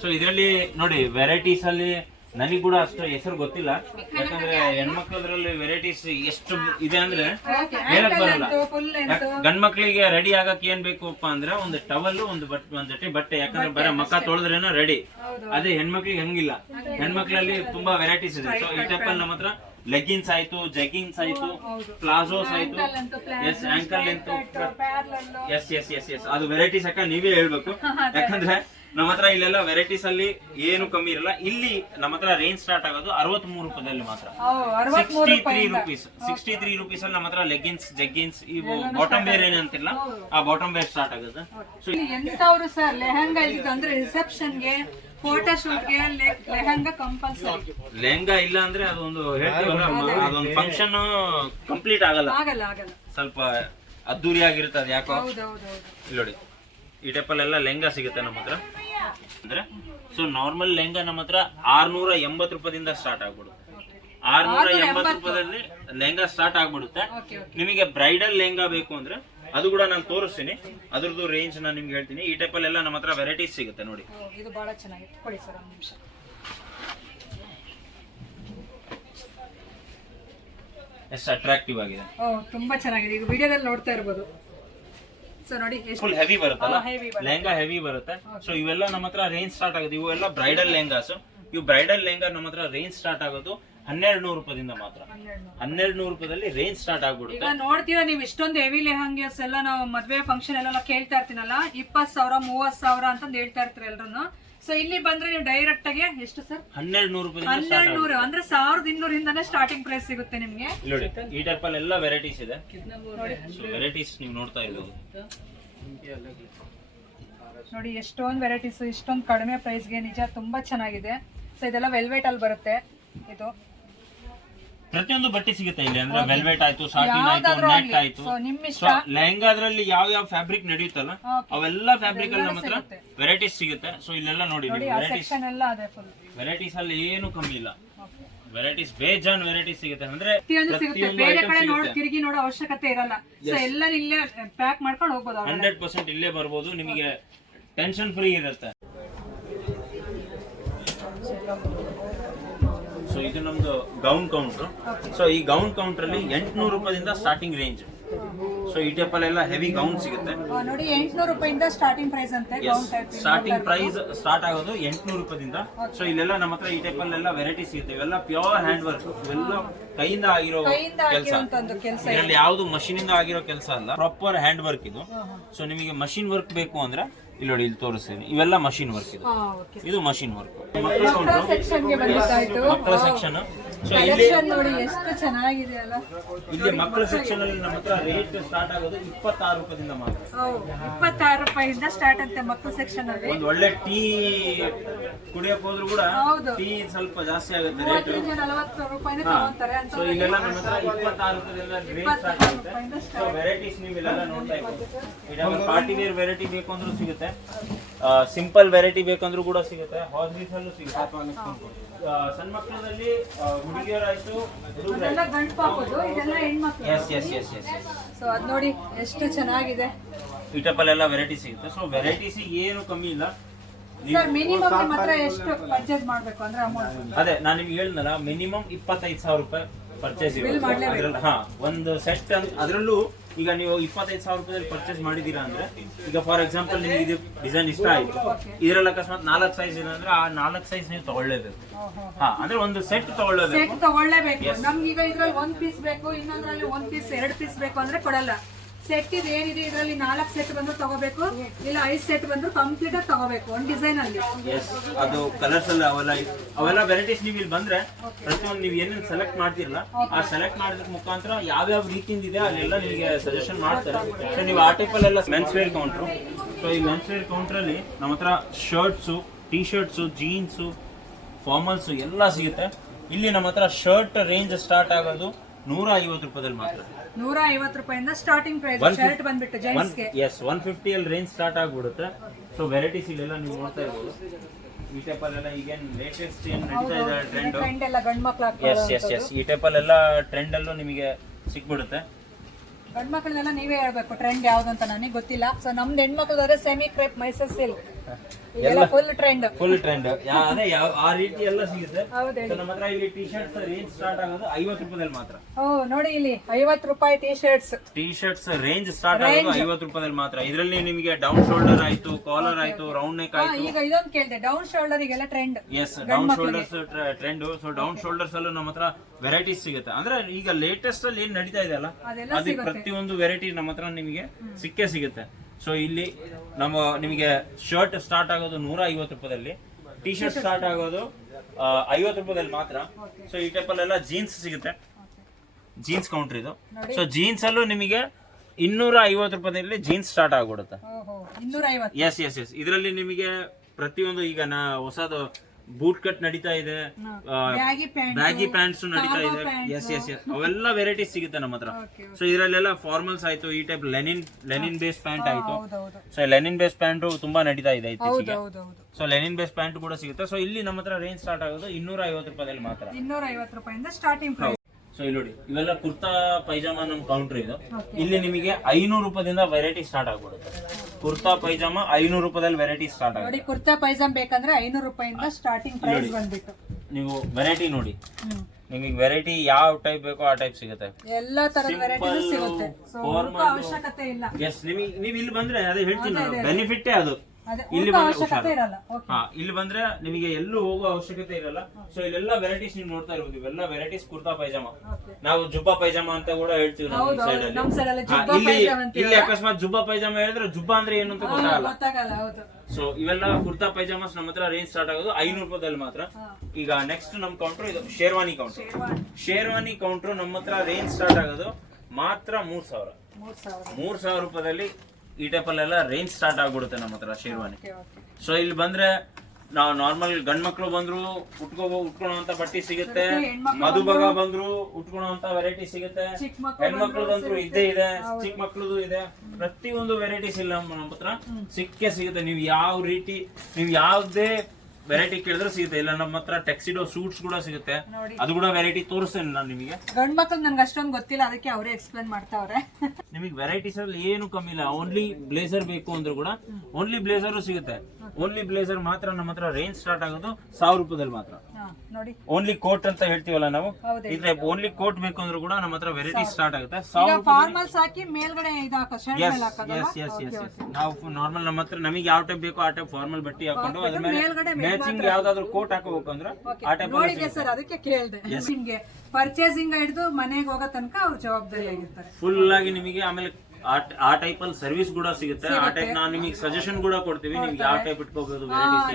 ಸೊ ಇದರಲ್ಲಿ ನೋಡಿ ವೆರೈಟೀಸ್ ಅಲ್ಲಿ ನನಗೆ ಕೂಡ ಅಷ್ಟು ಹೆಸರು ಗೊತ್ತಿಲ್ಲ. ಯಾಕಂದ್ರೆ ಹೆಣ್ಮಕ್ಳದ್ರಲ್ಲಿ ವೆರೈಟೀಸ್ ಎಷ್ಟು ಇದೆ ಅಂದ್ರೆ ಹೇಳಕ್ ಬರಲ್ಲ. ಗಂಡ್ಮಕ್ಳಿಗೆ ಯಾಕ್- ಗಂಡ್ ಮಕ್ಳಿಗೆ ರೆಡಿ ಆಗಕ್ ಏನ್ ಬೇಕಪ್ಪ ಅಂದ್ರೆ ಒಂದು ಟವಲ್ ಒಂದು ಬಟ್ ಒಂದ್ ಜೊತೆ ಬಟ್ಟೆ. ಯಾಕಂದ್ರೆ ಬರ ಮಕ್ಕ ತೊಳೆದ್ರೇನ ರೆಡಿ ಅದೇ ಹೆಣ್ಮಕ್ಳಿಗೆ ಹಂಗಿಲ್ಲ. ಹೆಣ್ಮಕ್ಳಲ್ಲಿ ತುಂಬಾ ವೆರೈಟೀಸ್ ಇದೆ. ಸೊ ಈ ಟೈಪ್ ಅಲ್ಲಿ ನಮ್ಮ ಹತ್ರ ಲೆಗ್ಗಿನ್ಸ್ ಆಯ್ತು ಜಗ್ಗಿನ್ಸ್ ಆಯ್ತು. ಪ್ಲಾಜೋಸ್ ಆಯ್ತು ಎಸ್ ಆಂಕಲ್ ಎಂತು ಎಸ್ ಎಸ್ ಎಸ್ ಎಸ್ ಅದು ವೆರೈಟೀಸ್ ಯಾಕಂದ್ರೆ ನೀವೇ ಹೇಳ್ಬೇಕು. ಯಾಕಂದ್ರೆ ನಮ್ಮ ಹತ್ರ ಇಲ್ಲೆಲ್ಲ ವೆರೈಟೀಸ್ ಅಲ್ಲಿ ಏನು ಕಮ್ಮಿ ಇರಲ್ಲ. ಇಲ್ಲಿ ನಮ್ಮ ಹತ್ರ ರೇಂಜ್ ಸ್ಟಾರ್ಟ್ ಆಗೋದು ಅರವತ್ ಮೂರು ರೂಪಾಯಿ ಮಾತ್ರ sixty three. Rupees sixty three rupees ಅಲ್ಲಿ ನಮ್ಮ ಹತ್ರ ಲೆಗ್ಗಿನ್ಸ್ ಜಗ್ಗಿನ್ಸ್ ಇವು ಬಾಟಮ್ ಬೇರ್ ಏನಂತಿಲ್ಲ ಆ ಬಾಟಮ್ ಬೇರ್ ಸ್ಟಾರ್ಟ್ ಆಗುತ್ತೆ ಎಂತವ್ರು ಸರ್ ಲೆಹಂಗಾ ಇದು ಅಂದ್ರೆ ರಿಸೆಪ್ಷನ್ಗೆ ಫೋಟೋ ಶೂಟ್ಗೆ ಲೆಹಂಗಾ ಕಂಪಲ್ಸರಿ ಲೆಹಂಗಾ ಇಲ್ಲ ಅಂದ್ರೆ ಅದೊಂದು ಹೇಳ್ತೀವಲ್ಲ ಅದೊಂದು ಫಂಕ್ಷನ್ ಕಂಪ್ಲೀಟ್ ಆಗಲ್ಲ. ಆಗಲ್ಲ ಆಗಲ್ಲ. ಸ್ವಲ್ಪ ಅದು ಯಾಕೋ. ಇಲ್ಲಿ ನೋಡಿ ಈ ಟೈಪಲ್ಲೆಲ್ಲ ಲೆಹಂಗಾ ಸಿಗುತ್ತೆ ನಮ್ಮ ಹತ್ರ. ಅಂದ್ರೆ ಸೊ ನಾರ್ಮಲ್ ಲೆಹಂಗಾ ನಮ್ಮ ಹತ್ರ ಆರ್ನೂರ ಎಂಬತ್ತು ರೂಪಾಯಿಂದ ಸ್ಟಾರ್ಟ್ ಆಗ್ಬಿಡುತ್ತೆ. ಆರ್ನೂರ ಎಂಬತ್ತು ರೂಪಾಯಿ ಲೆಹಂಗಾ ಸ್ಟಾರ್ಟ್ ಆಗ್ಬಿಡುತ್ತೆ. ನಿಮಗೆ ಬ್ರೈಡಲ್ ಲೆಹಂಗಾ ಬೇಕು ಅಂದ್ರೆ ಅದು ಕೂಡ ನಾನು ತೋರಿಸ್ತೀನಿ. ಅದ್ರದ್ದು ರೇಂಜ್ ನಾನು ನಿಮ್ಗೆ ಹೇಳ್ತೀನಿ. ಈ ಟೈಪಲ್ಲೆಲ್ಲ ನಮ್ಮ ಹತ್ರ ವೆರೈಟೀಸ್ ಸಿಗುತ್ತೆ ನೋಡಿ. ಇದು ಬಹಳ ಚೆನ್ನಾಗಿತ್ತು ಕೊಡಿ ಸರ್ ಒಂದು ನಿಮಿಷ. ಎಷ್ಟು ಅಟ್ರಾಕ್ಟಿವ್ ಆಗಿದೆ. ಓ ತುಂಬಾ ಚೆನ್ನಾಗಿದೆ. ಈಗ ವಿಡಿಯೋದಲ್ಲಿ ನೋಡ್ತಾ ಇರ್ಬೋದು. ಸೊ ನೋಡಿ ಎಷ್ಟು ಫುಲ್ ಹೆವಿ ಬರುತ್ತಲ್ಲ. ಲೆಹಂಗಾ ಹೆವಿ ಬರುತ್ತೆ. ಸೊ ಇವೆಲ್ಲ ನಮ್ಮ ಹತ್ರ ರೇಂಜ್ ಸ್ಟಾರ್ಟ್ ಆಗುತ್ತೆ. ಇವೆಲ್ಲ ಬ್ರೈಡಲ್ ಲೆಹಂಗಾಸ್. ಇವು ಬ್ರೈಡಲ್ ಲೆಹಂಗಾ ನಮ್ಮ ಹತ್ರ ರೇಂಜ್ ಸ್ಟಾರ್ಟ್ ಆಗೋದು ಹನ್ನೆರಡು ನೂರು ರೂಪಾಯಿಂದ ಮಾತ್ರ ಹನ್ನೆರಡು ನೂರು. ರೂಪಾಯಿ ರೇಂಜ್ ಸ್ಟಾರ್ಟ್ ಈಗ ಆಗ್ಬಿಡುತ್ತೆ ನೋಡ್ತೀರಾ ನೀವು ಇಷ್ಟೊಂದು ಹೆವಿ ಲೆಹಂಗಾಸ್ ಎಲ್ಲ ನಾವು ಮದ್ವೆ ಫಂಕ್ಷನ್ ಎಲ್ಲ ಕೇಳ್ತಾ ಇರ್ತೀನಲ್ಲ? ಇಪ್ಪತ್ ಸಾವಿರ ಮೂವತ್ ಸಾವಿರ ಅಂತಂದು ಹೇಳ್ತಾ ಇರ್ತೀರ ಎಲ್ರು ಸೊ ಇಲ್ಲಿ ಬಂದ್ರೆ ನೀವು ಡೈರೆಕ್ಟ್ ಆಗಿ ಎಷ್ಟು ಸರ್ ಹನ್ನೆರಡು ನೂರು ಹನ್ನೆರಡು ನೂರು ಅಂದ್ರೆ ಸಾವಿರದ ಇನ್ನೂರಿಂದಾನೇ ಸ್ಟಾರ್ಟಿಂಗ್ ಪ್ರೈಸ್ ಸಿಗುತ್ತೆ ನಿಮ್ಗೆ. ನೋಡಿ ಈ ಟೈಪ್ ಅಲ್ಲಿ ಎಲ್ಲ ವೆರೈಟೀಸ್ ಇದೆ. ವೆರೈಟೀಸ್ ನೀವು ನೋಡ್ತಾ ಇರ್ಬೋದು. ನೋಡಿ ಎಷ್ಟೊಂದು ವೆರೈಟೀಸ್ ಇಷ್ಟೊಂದು ಕಡಿಮೆ ಪ್ರೈಸ್ಗೆ ನಿಜ ತುಂಬಾ ಚೆನ್ನಾಗಿದೆ. ಸೊ ಇದೆಲ್ಲ ವೆಲ್ವೆಟ್ ಅಲ್ಲಿ ಬರುತ್ತೆ. ಇದು. ಪ್ರತಿಯೊಂದು ಬಟ್ಟೆ ಸಿಗುತ್ತೆ ಇಲ್ಲಿ. ಅಂದ್ರೆ ವೆಲ್ವೆಟ್ ಆಯ್ತು ಸಾಟಿನ್ ಆಯ್ತು ನೆಟ್ ಆಯ್ತು. ಸೊ ಲೆಹಂಗಾದ್ರಲ್ಲಿ ಯಾವ ಯಾವ ಫ್ಯಾಬ್ರಿಕ್ ನಡೆಯುತ್ತಲ್ಲ. ಅವೆಲ್ಲ ಫ್ಯಾಬ್ರಿಕ್ ಅಲ್ಲಿ ನಮ್ಮ ಹತ್ರ ವೆರೈಟೀಸ್ ಸಿಗುತ್ತೆ. ಸೊ ಇಲ್ಲೆಲ್ಲ ನೋಡಿ ವೆರೈಟೀಸ್ ವೆರೈಟೀಸ್ ಅಲ್ಲಿ ಏನು ಕಮ್ಮಿ ಇಲ್ಲ. ವೆರೈಟೀಸ್ ಬೇಜಾನ್ ವೆರೈಟೀಸ್ ಸಿಗುತ್ತೆ. ಅಂದ್ರೆ ಪ್ರತಿಯೊಂದು ಸಿಗುತ್ತೆ. ಬೇರೆ ಕಡೆ ನೋಡ್ ತಿರುಗಿ ನೋಡೋ ಅವಶ್ಯಕತೆ ಇರಲ್ಲ. ಸೊ ಎಲ್ಲ ಇಲ್ಲೇ ಪ್ಯಾಕ್ ಮಾಡ್ಕೊಂಡು ಹೋಗ್ಬೋದು ಹಂಡ್ರೆಡ್ ಪರ್ಸೆಂಟ್ ಇಲ್ಲೇ ಬರ್ಬೋದು. ನಿಮಗೆ ಟೆನ್ಷನ್ ಫ್ರೀ ಇರುತ್ತೆ. ಇದು ನಮ್ದು ಗೌನ್ ಕೌಂಟ್ರು ಸೊ ಈ ಗೌನ್ ಕೌಂಟರ್ ಅಲ್ಲಿ ಎಂಟ್ನೂರು ರೂಪಾಯಿಂದ ಸ್ಟಾರ್ಟಿಂಗ್ ರೇಂಜ್ ಸೊ ಈ ಟೈಪ್ ಎಲ್ಲ ಹೆವಿ ಗೌನ್ ಸಿಗುತ್ತೆ. ನೋಡಿ ಎಂಟುನೂರು ರೂಪಾಯಿಂದ ಸ್ಟಾರ್ಟಿಂಗ್ ಪ್ರೈಸ್ ಅಂತೆ gown type starting price start ಆಗೋದು ಎಂಟುನೂರು ರೂಪಾಯಿಂದ ಸೊ ಇಲ್ಲೆಲ್ಲ ನಮ್ಮ ಹತ್ರ ಈ ಟೈಪ್ ಅಲ್ಲೆಲ್ಲ ವೆರೈಟಿ ಸಿಗುತ್ತೆ. ಇವೆಲ್ಲ ಪ್ಯೂರ್ ಹ್ಯಾಂಡ್ ವರ್ಕ್ ಇವೆಲ್ಲ ಕೈಯಿಂದ ಆಗಿರೋ ಕೆಲಸ. ಇದರಲ್ಲಿ ಯಾವುದು ಮಷೀನ್ ಇಂದ ಆಗಿರೋ ಕೆಲಸ ಅಲ್ಲ. ಪ್ರಾಪರ್ ಹ್ಯಾಂಡ್ ವರ್ಕ್ ಇದು ಸೊ ನಿಮಗೆ ಮಷೀನ್ ವರ್ಕ್ ಬೇಕು ಅಂದ್ರೆ ಇಲ್ಲಿ ನೋಡಿ ಇಲ್ಲಿ ತೋರಿಸ್ತೀನಿ. ಇವೆಲ್ಲ ಮಷಿನ್ ವರ್ಕ್ ಇದು. ಮಷೀನ್ ವರ್ಕ್ ಮಕ್ಕಳ ಸೆಕ್ಷನ್ ಕಲೆಕ್ಷನ್ ನೋಡಿ ಎಷ್ಟು ಚೆನ್ನಾಗಿದೆ ಅಲ್ಲ. ಇಲ್ಲಿ ಮಕ್ಕಳ ಸೆಕ್ಷನ್ ಅಲ್ಲಿ ನಮ್ಮ ಹತ್ರ ರೇಟ್ ಸ್ಟಾರ್ಟ್ ಆಗೋದು ಇಪ್ಪತ್ತಾರು ರೂಪಾಯಿಂದ ಮಾತ್ರ. ಇಪ್ಪತ್ತಾರು ರೂಪಾಯಿಂದ ಸ್ಟಾರ್ಟ್ ಆಗುತ್ತೆ ಮಕ್ಕಳ ಸೆಕ್ಷನ್ ಅಲ್ಲಿ. ಒಂದು ಒಳ್ಳೆ ಟೀ ಕುಡಿಯಕ್ ಹೋದ್ರು ಕೂಡ ಹೌದು. ಟೀ ಸ್ವಲ್ಪ ಜಾಸ್ತಿ ಆಗುತ್ತೆ ರೇಟ್ ಮೂವತ್ತರಿಂದ ನಲವತ್ತು ರೂಪಾಯಿನ ತಗೊಂತಾರೆ ಅಂತ ಸೊ ಇಲ್ಲೆಲ್ಲ ನಮ್ಮ ಹತ್ರ ಇಪ್ಪತ್ತಾರು ರೂಪಾಯಿಂದ ರೇಟ್ ಸ್ಟಾರ್ಟ್ ಆಗುತ್ತೆ. ಸೊ ವೆರೈಟೀಸ್ ನೀವು ಇಲ್ಲೆಲ್ಲ ನೋಡ್ತಾ ಇರ್ಬೋದು. ಪಾರ್ಟಿ ವೇರ್ ವೆರೈಟಿ ಬೇಕು ಅಂದ್ರೂ ಸಿಗುತ್ತೆ. ಸಿಂಪಲ್ ವೆರೈಟಿ ಬೇಕಂದ್ರೂ ಕೂಡ ಸಿಗುತ್ತೆ. ಹಾಸ್ಪಿಟಲ್ ಅಲ್ಲೂ ಸಿಗುತ್ತೆ. ಆ, ಸಣ್ಣ ಮಕ್ಕಳಲ್ಲಿ ಹುಡುಗಿಯರಾಯ್ತು ಇದೆಲ್ಲ ಗಂಡು ಪಾಪದು ಇದೆಲ್ಲ ಹೆಣ್ಮಕ್ಳು. Yes yes yes yes yes so ಅದ್ ನೋಡಿ ಎಷ್ಟು ಚೆನ್ನಾಗಿದೆ. ಈ ಟೈಪಲ್ಲೆಲ್ಲ ವೆರೈಟಿ ಸಿಗುತ್ತೆ. ಸೊ ವೆರೈಟೀಸ್ ಏನು ಕಮ್ಮಿ ಇಲ್ಲ. ಸರ್ ಮಿನಿಮಮ್ ನಿಮ್ಮ ಹತ್ರ ಎಷ್ಟು ಪರ್ಚೇಸ್ ಮಾಡ್ಬೇಕು ಅಂದ್ರೆ ಅಮೌಂಟ್ ಅದೇ ನಾನು ನಿಮ್ಗೆ ಹೇಳಿದ್ನಲ್ಲ ಮಿನಿಮಮ್ ಇಪ್ಪತ್ತೈದು ಸಾವಿರ ರೂಪಾಯಿ ಪರ್ಚೇಸ್ ಇರುತ್ತೆ. ಹಾ ಒಂದು ಸೆಟ್ ಅದರಲ್ಲೂ ಈಗ ನೀವು ಇಪ್ಪತ್ತೈದು ಸಾವಿರ ರೂಪಾಯಿ ಪರ್ಚೇಸ್ ಮಾಡಿದೀರಾ ಅಂದ್ರೆ ಈಗ ಫಾರ್ ಎಕ್ಸಾಂಪಲ್ ನಿಮ್ಗೆ ಇದು ಡಿಸೈನ್ ಇಷ್ಟ ಆಯ್ತು. ಇದ್ರಲ್ಲಿ ಅಕಸ್ಮಾತ್ ನಾಲ್ಕು ಸೈಜ್ ಏನಂದ್ರೆ ಅಂದ್ರೆ ಆ ನಾಲ್ಕು ಸೈಜ್ ನೀವು ತಗೊಳ್ಳೇಬೇಕು. ಹಾ ಅಂದ್ರೆ ಒಂದು ಸೆಟ್ ತಗೊಳ್ಳೇಬೇಕು. ತಗೊಳ್ಳೇಬೇಕು. ನಮ್ಗೆ ಈಗ ಇದ್ರಲ್ಲಿ ಒಂದ್ ಪೀಸ್ ಬೇಕು ಇನ್ನೊಂದ್ರಲ್ಲಿ ಒಂದ್ ಪೀಸ್ ಎರಡ್ ಪೀಸ್ ಬೇಕು ಅಂದ್ರೆ ಕೊಡಲ್ಲ. ಸೆಟ್ ಇದು ಏನಿದೆ ಇದರಲ್ಲಿ ನಾಲ್ಕು ಸೆಟ್ ಬಂದ್ರೆ ತಗೋಬೇಕು. ಇಲ್ಲ ಐದು ಸೆಟ್ ಬಂದ್ರೆ ಕಂಪ್ಲೀಟ್ ಆಗಿ ತಗೋಬೇಕು ಒಂದ್ ಡಿಸೈನ್ ಅಲ್ಲಿ. ಎಸ್ ಅದು ಕಲರ್ಸ್ ಎಲ್ಲ ಅವೆಲ್ಲ ಅವೆಲ್ಲ ವೆರೈಟೀಸ್ ನೀವು ಇಲ್ಲಿ ಬಂದ್ರೆ ಪ್ರತಿಯೊಂದು ನೀವು ಏನೇನು ಸೆಲೆಕ್ಟ್ ಮಾಡ್ತಿರಲ್ಲ ಆ ಸೆಲೆಕ್ಟ್ ಮಾಡಿದ ಮುಖಾಂತರ ಯಾವ್ಯಾವ ರೀತಿಯಿಂದ ಇದೆ ಅಲ್ಲೆಲ್ಲ ನಿಮಗೆ ಸಜೆಷನ್ ಮಾಡ್ತಾರೆ. ಸೊ ನೀವು ಆ ಟೈಪಲ್ಲೆಲ್ಲ ಮೆನ್ಸ್ ವೇರ್ ಕೌಂಟ್ರು ಸೊ ಈ ಮೆನ್ಸ್ ವೇರ್ ಕೌಂಟ್ರಲ್ಲಿ ನಮ್ಮ ಹತ್ರ shirts T shirts jeans formals ಎಲ್ಲ ಸಿಗುತ್ತೆ. ಇಲ್ಲಿ ನಮ್ಮ ಹತ್ರ ಶರ್ಟ್ ರೇಂಜ್ ಸ್ಟಾರ್ಟ್ ಆಗೋದು ನೂರ ಐವತ್ತು ರೂಪಾಯಿದಲ್ಲಿ ಮಾತ್ರ. ನೂರ ಐವತ್ತು ರೂಪಾಯಿಂದ ಸ್ಟಾರ್ಟಿಂಗ್ ಪ್ರೈಸ್ ಶರ್ಟ್ ಬಂದ್ಬಿಟ್ಟು ಒನ್ ಜೆಂಟ್ಸ್ಗೆ ಎಸ್ ಒನ್ ಫಿಫ್ಟಿಯಲ್ಲಿ ರೇಂಜ್ ಸ್ಟಾರ್ಟ್ ಆಗ್ಬಿಡುತ್ತೆ. ಸೊ ವೆರೈಟೀಸ್ ಇಲ್ಲೆಲ್ಲ ನೀವು ನೋಡ್ತಾ ಇರ್ಬೋದು. ಈ ಟೈಪಲ್ಲೆಲ್ಲ ಈಗೇನು ಲೇಟೆಸ್ಟ್ ಏನು ನಡೀತಾ ಇದೆ ಟ್ರೆಂಡ್ ಎಲ್ಲ ಗಂಡ್ ಮಕ್ಳು ಎಸ್ ಎಸ್ ಎಸ್ ಈ ಟೈಪಲ್ಲೆಲ್ಲ ಟ್ರೆಂಡ್ ಅಲ್ಲೂ ನಿಮಗೆ ಸಿಕ್ಬಿಡುತ್ತೆ. ಗಂಡ್ ಮಕ್ಳನ್ನೆಲ್ಲ ನೀವೇ ಹೇಳ್ಬೇಕು ಟ್ರೆಂಡ್ ಯಾವ್ದು ಅಂತ ನನಗೆ ಗೊತ್ತಿಲ್ಲ. ಸೊ ನಮ್ದು ಹೆಣ್ಮಕ್ಳದಾದ್ರೆ ಸೆಮಿ ಕ್ರೇಪ್ ಮೈಸೂರ್ ಸಿಲ್ಕ್ ಎಲ್ಲ ಫುಲ್ ಟ್ರೆಂಡ್ ಫುಲ್ ಟ್ರೆಂಡ್ ಅದೇ ಯಾವ ಆ ರೀತಿ ಎಲ್ಲ ಸಿಗುತ್ತೆ. So, ನಮ್ಮ ಹತ್ರ ಇಲ್ಲಿ ಟಿ ಶರ್ಟ್ಸ್ ರೇಂಜ್ ಸ್ಟಾರ್ಟ್ ಆಗೋದು? ಐವತ್ತು ರೂಪಾಯಲ್ಲಿ ಮಾತ್ರ. ಓ ನೋಡಿ ಇಲ್ಲಿ ಐವತ್ತು ರೂಪಾಯಿ T shirts T shirts range start ಆಗೋದು ಐವತ್ತು ರೂಪಾಯಲ್ಲಿ ಮಾತ್ರ. ಇದರಲ್ಲಿ ನಿಮಗೆ ಡೌನ್ ಶೋಲ್ಡರ್ ಆಯ್ತು ಕಾಲರ್ ಆಯ್ತು ರೌಂಡ್ ನೆಕ್ ಆಯ್ತು. ಈಗ ಇದೊಂದು ಕೇಳಿದೆ ಡೌನ್ ಶೋಲ್ಡರ್ ಈಗೆಲ್ಲ trend yes down shoulders trend so down shoulders ಅಲ್ಲೂ ನಮ್ಮ ಹತ್ರ ವೆರೈಟೀಸ್ ಸಿಗುತ್ತೆ. ಅಂದ್ರೆ ಈಗ ಲೇಟೆಸ್ಟ್ ಅಲ್ಲಿ ಏನ್ ನಡೀತಾ ಇದೆ ಅಲ್ಲ? ಅದಕ್ಕೆ ಪ್ರತಿಯೊಂದು ವೆರೈಟಿ ನಮ್ಮ ಹತ್ರ ನಿಮಗೆ ಸಿಕ್ಕೇ ಸಿಗುತ್ತೆ. ಸೊ ಇಲ್ಲಿ ನಮ್ಮ ನಿಮಗೆ ಶರ್ಟ್ ಸ್ಟಾರ್ಟ್ ಆಗೋದು ನೂರ ಐವತ್ತು ರೂಪಾಯಿ ಟಿ ಶರ್ಟ್ ಸ್ಟಾರ್ಟ್ ಆಗೋದು ಐವತ್ತು ರೂಪಾಯಿ ಮಾತ್ರ. ಸೊ ಈ ಟೈಪ್ ಅಲ್ಲೆಲ್ಲ ಜೀನ್ಸ್ ಸಿಗುತ್ತೆ. ಜೀನ್ಸ್ ಕೌಂಟರ್ ಇದು. ಸೊ ಜೀನ್ಸ್ ಅಲ್ಲೂ ನಿಮಗೆ ಇನ್ನೂರ ಐವತ್ತು ರೂಪಾಯಿ ಜೀನ್ಸ್ ಸ್ಟಾರ್ಟ್ ಆಗ್ಬಿಡುತ್ತೆ ಎಸ್ ಎಸ್ ಎಸ್ ಇದರಲ್ಲಿ ನಿಮಗೆ ಪ್ರತಿಯೊಂದು ಈಗ ನಾ ಹೊಸದು ಬೂಟ್ ಕಟ್ ನಡೀತಾ ಇದೆ. ಬ್ಯಾಗಿ ಪ್ಯಾಂಟ್ ಬ್ಯಾಗಿ ಪ್ಯಾಂಟ್ಸ್ ನಡೀತಾ ಇದೆ. ಎಸ್ ಎಸ್ ಎಸ್ ಅವೆಲ್ಲ ವೆರೈಟಿ ಸಿಗುತ್ತೆ ನಮ್ಮ ಹತ್ರ. ಸೊ ಇದರಲ್ಲೆಲ್ಲ ಫಾರ್ಮಲ್ಸ್ ಆಯ್ತು ಈ type linen linen base pant ಆಯ್ತು. ಸೊ ಲೆನಿನ್ ಬೇಸ್ ಪ್ಯಾಂಟ್ ತುಂಬಾ ನಡೀತಾ ಇದೆ ಇತ್ತೀಚೆಗೆ. ಸೊ ಲೆನಿನ್ ಬೇಸ್ ಪ್ಯಾಂಟ್ ಕೂಡ ಸಿಗುತ್ತೆ. ಸೊ ಇಲ್ಲಿ ನಮ್ಮ ಹತ್ರ ರೇಂಜ್ ಸ್ಟಾರ್ಟ್ ಆಗೋದು ಇನ್ನೂರ ಐವತ್ತು ರೂಪಾಯಿ ಮಾತ್ರ. ಇನ್ನೂರ ಐವತ್ತು ರೂಪಾಯಿಂದ ಸ್ಟಾರ್ಟಿಂಗ್ ಪ್ರೈಸ್ ಸೊ ಇಲ್ಲಿ ನೋಡಿ ಇವೆಲ್ಲ ಕುರ್ತಾ ಪೈಜಾಮ ನಮ್ಮ ಕೌಂಟರ್ ಇದು. ಇಲ್ಲಿ ನಿಮಗೆ ಐನೂರು ರೂಪಾಯಿಂದ ವೆರೈಟಿ ಸ್ಟಾರ್ಟ್ ಆಗ್ಬಿಡುತ್ತೆ. ಕುರ್ತಾ ಪೈಜಾಮ ಐನೂರು ರೂಪಾಯಿ ವೆರೈಟಿ ಸ್ಟಾರ್ಟ್ ಆಗುತ್ತೆ. ನೋಡಿ ಕುರ್ತಾ ಪೈಜಾಮ್ ಬೇಕಂದ್ರೆ ಐನೂರು ರೂಪಾಯಿಂದ ಸ್ಟಾರ್ಟಿಂಗ್ ಪ್ರೈಸ್ ಬಂದ್ಬಿಟ್ಟು. ನೀವು ವೆರೈಟಿ ನೋಡಿ. ನಿಮಗೆ ವೆರೈಟಿ ಯಾವ ಟೈಪ್ ಬೇಕೋ ಆ ಟೈಪ್ ಸಿಗುತ್ತೆ. ಎಲ್ಲಾ ತರದ ವೆರೈಟಿ ಸಿಗುತ್ತೆ. ಅವಶ್ಯಕತೆ ಇಲ್ಲ. ಎಸ್ ನಿಮಗೆ ನೀವು ಇಲ್ಲಿ ಬಂದ್ರೆ ಅದೇ ಹೇಳ್ತೀನಿ ಬೆನಿಫಿಟ್ಟೇ ಅದೇ. ಇಲ್ಲಿ ಬಂದ್ರೆ ಇಲ್ಲಿ ನಿಮಗೆ ಎಲ್ಲೂ ಹೋಗೋ ಅವಶ್ಯಕತೆ ಇರಲ್ಲ. ಸೊ ಇಲ್ಲೆಲ್ಲ ವೆರೈಟೀಸ್ ನೀವು ನೋಡ್ತಾ ಇರ್ಬೋದು. ಇವೆಲ್ಲ ವೆರೈಟೀಸ್ ಕುರ್ತಾ ಪೈಜಾಮ. ನಾವು ಜುಬ್ಬಾ ಪೈಜಾಮ ಅಂತ ಕೂಡ ಹೇಳ್ತೀವಿ ನಮ್ಮ ಸೈಡ್ ಅಲ್ಲಿ. ಇಲ್ಲಿ ಇಲ್ಲಿ ಅಕಸ್ಮಾತ್ ಜುಬ್ಬಾ ಪೈಜಾಮ ಹೇಳಿದ್ರೆ ಜುಬ್ಬಾ ಅಂದ್ರೆ ಏನು ಅಂತ ಗೊತ್ತಾಗಲ್ಲ. ಸೊ ಇವೆಲ್ಲ ಕುರ್ತಾ ಪೈಜಾಮಸ್ ನಮ್ಮ ಹತ್ರ ರೇಂಜ್ ಸ್ಟಾರ್ಟ್ ಆಗೋದು ಐನೂರು ರೂಪಾಯಿದಲ್ಲಿ ಮಾತ್ರ. ಈಗ ನೆಕ್ಸ್ಟ್ ನಮ್ ಕೌಂಟರ್ ಇದು ಶೇರ್ವಾನಿ ಕೌಂಟರ್ ಶೇರ್ವಾನಿ ಕೌಂಟರ್ ನಮ್ಮ ಹತ್ರ ರೇಂಜ್ ಸ್ಟಾರ್ಟ್ ಆಗೋದು ಮಾತ್ರ ಮೂರ್ ಸಾವಿರ. ಮೂರ್ ಸಾವಿರ. ಮೂರ್ ಸಾವಿರ ರೂಪಾಯಿದಲ್ಲಿ ಈ ಟೈಪ್ ಅಲ್ಲೆಲ್ಲ ರೇಂಜ್ ಸ್ಟಾರ್ಟ್ ಆಗ್ಬಿಡುತ್ತೆ ನಮ್ಮ ಹತ್ರ ಶೇರ್ವಾನಿ. ಸೊ ಇಲ್ಲಿ ಬಂದ್ರೆ ನಾವು ನಾರ್ಮಲ್ ಗಂಡ್ ಮಕ್ಳು ಬಂದ್ರು ಉಟ್ಕೋ ಉಟ್ಕೊಳ್ಳೋಂತ ಬಟ್ಟೆ ಸಿಗುತ್ತೆ. ಮಧುಬಗ ಬಂದ್ರು ಉಟ್ಕೊಳ್ಳೋಂತ ವೆರೈಟಿ ಸಿಗುತ್ತೆ. ಹೆಣ್ಮಕ್ಳು ಬಂದ್ರು ಇದ್ದೇ ಇದೆ ಚಿಕ್ಕ ಮಕ್ಳದು ಇದೆ. ಪ್ರತಿಯೊಂದು ವೆರೈಟೀಸ್ ಇಲ್ಲ ನಮ್ಮ ಹತ್ರ. ಸಿಕ್ಕೇ ಸಿಗುತ್ತೆ. ನೀವು ಯಾವ ರೀತಿ ನೀವು ಯಾವ್ದೇ ವೆರೈಟಿ ಕೇಳಿದ್ರೆ ಸಿಗುತ್ತೆ. ಇಲ್ಲ ನಮ್ಮ ಹತ್ರ ಟೆಕ್ಸಿಡೋ ಸೂಟ್ಸ್ ಕೂಡ ಸಿಗುತ್ತೆ. ನೋಡಿ. ಅದು ಕೂಡ ವೆರೈಟಿ ತೋರಿಸ್ತೇನೆ ನಾನು ನಿಮಗೆ. ಗಂಡ್ ಮಕ್ಳು ನನ್ಗೆ ಅಷ್ಟೊಂದು ಗೊತ್ತಿಲ್ಲ ಅದಕ್ಕೆ ಅವರೇ ಎಕ್ಸ್ಪ್ಲೇನ್ ಮಾಡ್ತಾವ್ರೆ. ನಿಮಗೆ ವೆರೈಟೀಸ್ ಅಲ್ಲಿ ಏನು ಕಮ್ಮಿ ಇಲ್ಲ. ಓನ್ಲಿ ಬ್ಲೇಸರ್ ಬೇಕು ಅಂದ್ರೂ ಕೂಡ ಓನ್ಲಿ ಬ್ಲೇಸರ್ ಸಿಗುತ್ತೆ. ಓನ್ಲಿ ಬ್ಲೇಸರ್ ಮಾತ್ರ ನಮ್ಮ ಹತ್ರ ರೇಂಜ್ ಸ್ಟಾರ್ಟ್ ಆಗೋದು ಸಾವಿರ ರೂಪಾಯಿದಲ್ಲಿ ಮಾತ್ರ. ನೋಡಿ. ಓನ್ಲಿ ಕೋಟ್ ಅಂತ ಹೇಳ್ತೀವಲ್ಲ ನಾವು. ಇದ್ರೆ ಓನ್ಲಿ ಕೋಟ್ ಬೇಕು ಅಂದ್ರೂ ಕೂಡ ನಮ್ಮ ಹತ್ರ ವೆರೈಟಿ ಸ್ಟಾರ್ಟ್ ಆಗುತ್ತೆ. ಈಗ ಸಾವಿರ ಫಾರ್ಮಲ್ಸ್ ಹಾಕಿ ಮೇಲ್ಗಡೆ ಇದು ಹಾಕೋ ಶರ್ಟ್ ಎಸ್ ಮೇಲೆ ಹಾಕೋದಲ್ಲ ಎಸ್ ಎಸ್ ಎಸ್ ಎಸ್ ನಾವು ನಾರ್ಮಲ್ ನಮ್ಮ ಹತ್ರ ನಮಗೆ ಯಾವ ಟೈಪ್ ಬೇಕೋ ಆ ಟೈಪ್ ಫಾರ್ಮಲ್ ಬಟ್ಟೆ ಹಾಕೊಂಡು ಅದ್ರ ಮೇಲೆ ಮೇಲ್ಗಡೆ ಮ್ಯಾಚಿಂಗ್ ಯಾವ್ದಾದ್ರು ಕೋಟ್ ಹಾಕೋಬೇಕು ಅಂದ್ರೆ ಆ ಟೈಪ್ ನೋಡಿದ್ದೆ ಸರ್? ಅದಕ್ಕೆ ಕೇಳ್ದೆ. ನಿಮ್ಗೆ ಪರ್ಚೇಸಿಂಗ್ ಹಿಡಿದು ಮನೆಗೆ ಹೋಗೋ ತನಕ ಅವ್ರ ಜವಾಬ್ದಾರಿ ಆಗಿರ್ತಾರೆ. ಫುಲ್ ಆಗಿ ನಿಮಗೆ ಆಮೇಲೆ ಆ- ಟೈಪ್ ಅಲ್ಲಿ ಸರ್ವಿಸ್ ಕೂಡ ಸಿಗುತ್ತೆ. ಆ ಟೈಪ್ ನಾವು ನಿಮಗೆ ಸಜೆಷನ್ ಕೂಡ ಕೊಡ್ತೀವಿ. ನಿಮ್ಗೆ ಯಾವ ಟೈಪ್ ಇಟ್ಕೋಬಹುದು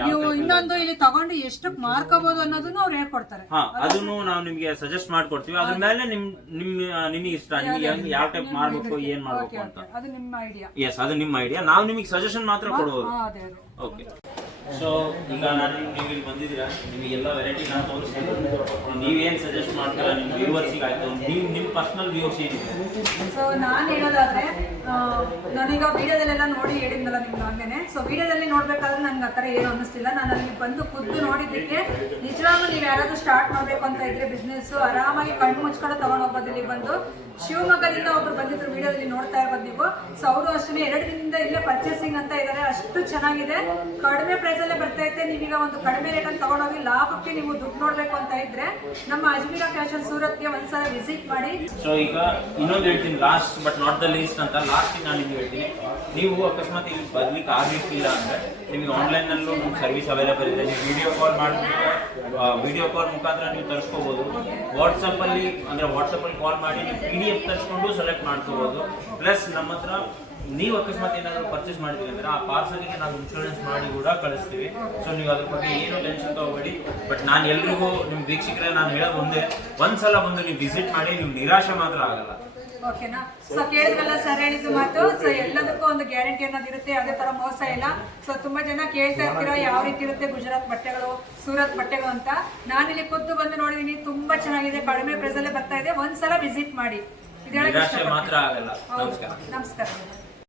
ನೀವು ಇನ್ನೊಂದು ಇಲ್ಲಿ ತಗೊಂಡು ಎಷ್ಟಕ್ ಮಾರ್ಕೋಬಹುದು ಅನ್ನೋದನ್ನು ಅವ್ರು ಹೇಳ್ಕೊಡ್ತಾರೆ. ಹಾ ಅದನ್ನು ನಾವು ನಿಮ್ಗೆ ಸಜೆಸ್ಟ್ ಮಾಡ್ಕೊಡ್ತೀವಿ. ಅದ್ರ ಮೇಲೆ ನಿಮ್ ನಿಮ್ ನಿಮಗೆ ಇಷ್ಟ. ನಿಮ್ಗೆ ಹೆಂಗ್ ಯಾವ ಟೈಪ್ ಮಾಡ್ಬೇಕು ಏನ್ ಮಾಡ್ಬೇಕು ಅಂತ. ಅದು ನಿಮ್ಮ ಐಡಿಯಾ ಎಸ್ ಅದು ನಿಮ್ಮ ಐಡಿಯಾ ನಾವು ನಿಮಗೆ ಸಜೆಷನ್ ಮಾತ್ರ ಕೊಡ್ಬೋದು. ಓಕೆ ಸೊ ಈಗ ನಾನು ನೀವು ಇಲ್ಲಿ ಬಂದಿದ್ದೀರಾ ನಿಮಗೆಲ್ಲ ವೆರೈಟಿ ನಾನು ತೋರಿಸ್ತೀನಿ. ನೀವೇನು ಸಜೆಸ್ಟ್ ಮಾಡ್ತೀರಾ ನಿಮ್ಮ ವ್ಯೂವರ್ಸಿಗೆ ಆಯಿತು. ನೀವು ನಿಮ್ಮ ಪರ್ಸ್ನಲ್ ವ್ಯೂವರ್ಸ್ ಏನಿದೆ ಸೊ ನಾನು ನಾನೀಗ ವಿಡಿಯೋದಲ್ಲೆಲ್ಲ ನೋಡಿ ಹೇಳಿದ್ನಲ್ಲ ನಿಮ್ಗೆ ಹಾಗೆ ಸೊ ವಿಡಿಯೋದಲ್ಲಿ ನೋಡ್ಬೇಕಾದ್ರೆ ನನ್ಗೆ ಆ ಥರ ಏನು ಅನ್ನಿಸ್ತಿಲ್ಲ. ನಾನು ಅಲ್ಲಿ ಬಂದು ಖುದ್ದು ನೋಡಿದ್ದಕ್ಕೆ ನಿಜವಾಗ್ಲೂ ನೀವು ಯಾರಾದ್ರೂ ಸ್ಟಾರ್ಟ್ ಮಾಡಬೇಕು ಅಂತ ಇದ್ರೆ ಬಿಸ್ನೆಸ್ಸು ಆರಾಮಾಗಿ ಕಣ್ಣು ಮುಚ್ಕೊಂಡು ತೊಗೊಂಡೋಗ್ಬೋದು ಇಲ್ಲಿ ಬಂದು. ಶಿವಮೊಗ್ಗದಿಂದ ಒಬ್ರು ಬಂದಿದ್ರು ವಿಡಿಯೋದಲ್ಲಿ ನೋಡ್ತಾ ಇರ್ಬೋದು ನೀವು. ಸೊ ಅವರು ಅಷ್ಟೇ ಎರಡು ದಿನದಿಂದ ಇಲ್ಲೇ ಪರ್ಚೇಸಿಂಗ್ ಅಂತ ಇದ್ದಾರೆ ಅಷ್ಟು ಚೆನ್ನಾಗಿದೆ. ಕಡಿಮೆ ಪ್ರೈಸ್ ಅಲ್ಲೇ ಬರ್ತಾ ಐತೆ ನೀವೀಗ ಒಂದು ಕಡಿಮೆ ರೇಟ್ ಅಲ್ಲಿ ತಗೊಂಡೋಗಿ ಲಾಭಕ್ಕೆ ನೀವು ದುಡ್ಡು ನೋಡಬೇಕು ಅಂತ ಇದ್ರೆ ನಮ್ಮ ಅಜ್ಮೀರಾ ಫ್ಯಾಷನ್ ಸೂರತ್ಗೆ ಒಂದ್ಸಲ ವಿಸಿಟ್ ಮಾಡಿ. ಸೊ ಈಗ ಇನ್ನೊಂದು ಹೇಳ್ತೀನಿ last but not the least ಅಂತ ಲಾಸ್ಟ್ ನಾನು ನಿಮ್ಗೆ ಹೇಳ್ತೀನಿ. ನೀವು ಅಕಸ್ಮಾತ್ ಇಲ್ಲಿ ಬರ್ಲಿಕ್ಕೆ ಆಗ್ಲಿಕ್ಕಿಲ್ಲ ಅಂದ್ರೆ ನಿಮಗೆ ಆನ್ಲೈನ್ ನಲ್ಲೂ ನಮ್ಮ ಸರ್ವಿಸ್ ಅವೈಲೇಬಲ್ ಇದೆ. ನೀವು ವಿಡಿಯೋ ಕಾಲ್ ಮಾಡಿಬಿಟ್ಟು ವಿಡಿಯೋ ಕಾಲ್ ಮುಖಾಂತರ ನೀವು ತರಿಸ್ಕೋಬಹುದು ವಾಟ್ಸಪ್ಪಲ್ಲಿ ಅಲ್ಲಿ, ಅಂದ್ರೆ ವಾಟ್ಸಪ್ ಅಲ್ಲಿ ಕಾಲ್ ಮಾಡಿ ನೀವು ಪಿ ಡಿ ಎಫ್ ತರಿಸ್ಕೊಂಡು ಸೆಲೆಕ್ಟ್ ಮಾಡ್ಕೋಬಹುದು ಪ್ಲಸ್ ನಮ್ಮ ಹತ್ರ ನೀವು ಅಕಸ್ಮಾತ್ ಏನಾದರೂ ಪರ್ಚೇಸ್ ಮಾಡಿದ್ರಿ ಅಂದ್ರೆ ಆ ಪಾರ್ಸಲ್ಗೆ ನಾವು ಇನ್ಶೂರೆನ್ಸ್ ಮಾಡಿ ಕೂಡ ಕಳಿಸ್ತೀವಿ. ಸೊ ನೀವು ಅದ್ರ ಬಗ್ಗೆ ಏನು ಟೆನ್ಷನ್ ತಗೋಬೇಡಿ. ಬಟ್ ನಾನು ಎಲ್ರಿಗೂ ನಿಮ್ಮ ವೀಕ್ಷಕರೇ ನಾನು ಹೇಳೋದು ಒಂದೇ, ಒಂದ್ಸಲ ಬಂದು ನೀವು ವಿಸಿಟ್ ಮಾಡಿ, ನೀವು ನಿರಾಶೆ ಮಾತ್ರ ಆಗಲ್ಲ. ಓಕೆನಾ? ಸೊ ಕೇಳಿದ್ರಲ್ಲ ಸರ್ ಹೇಳಿದ್ದು ಮಾತು. ಸೊ ಎಲ್ಲದಕ್ಕೂ ಒಂದು ಗ್ಯಾರಂಟಿ ಅನ್ನೋದು ಇರುತ್ತೆ. ಯಾವುದೇ ತರ ಮೋಸ ಇಲ್ಲ. ಸೊ ತುಂಬಾ ಜನ ಕೇಳ್ತಾ ಇರ್ತೀರಾ ಯಾವ ರೀತಿ ಇರುತ್ತೆ ಗುಜರಾತ್ ಬಟ್ಟೆಗಳು ಸೂರತ್ ಬಟ್ಟೆಗಳು ಅಂತ. ನಾನಿಲ್ಲಿ ಖುದ್ದು ಬಂದು ನೋಡಿದೀನಿ ತುಂಬಾ ಚೆನ್ನಾಗಿದೆ. ಕಡಿಮೆ ಪ್ರೈಸ್ ಅಲ್ಲೇ ಬರ್ತಾ ಇದೆ. ಒಂದ್ಸಲ ವಿಸಿಟ್ ಮಾಡಿ. ಮಾತ್ರ ಆಗಲ್ಲ. ನಮಸ್ಕಾರ.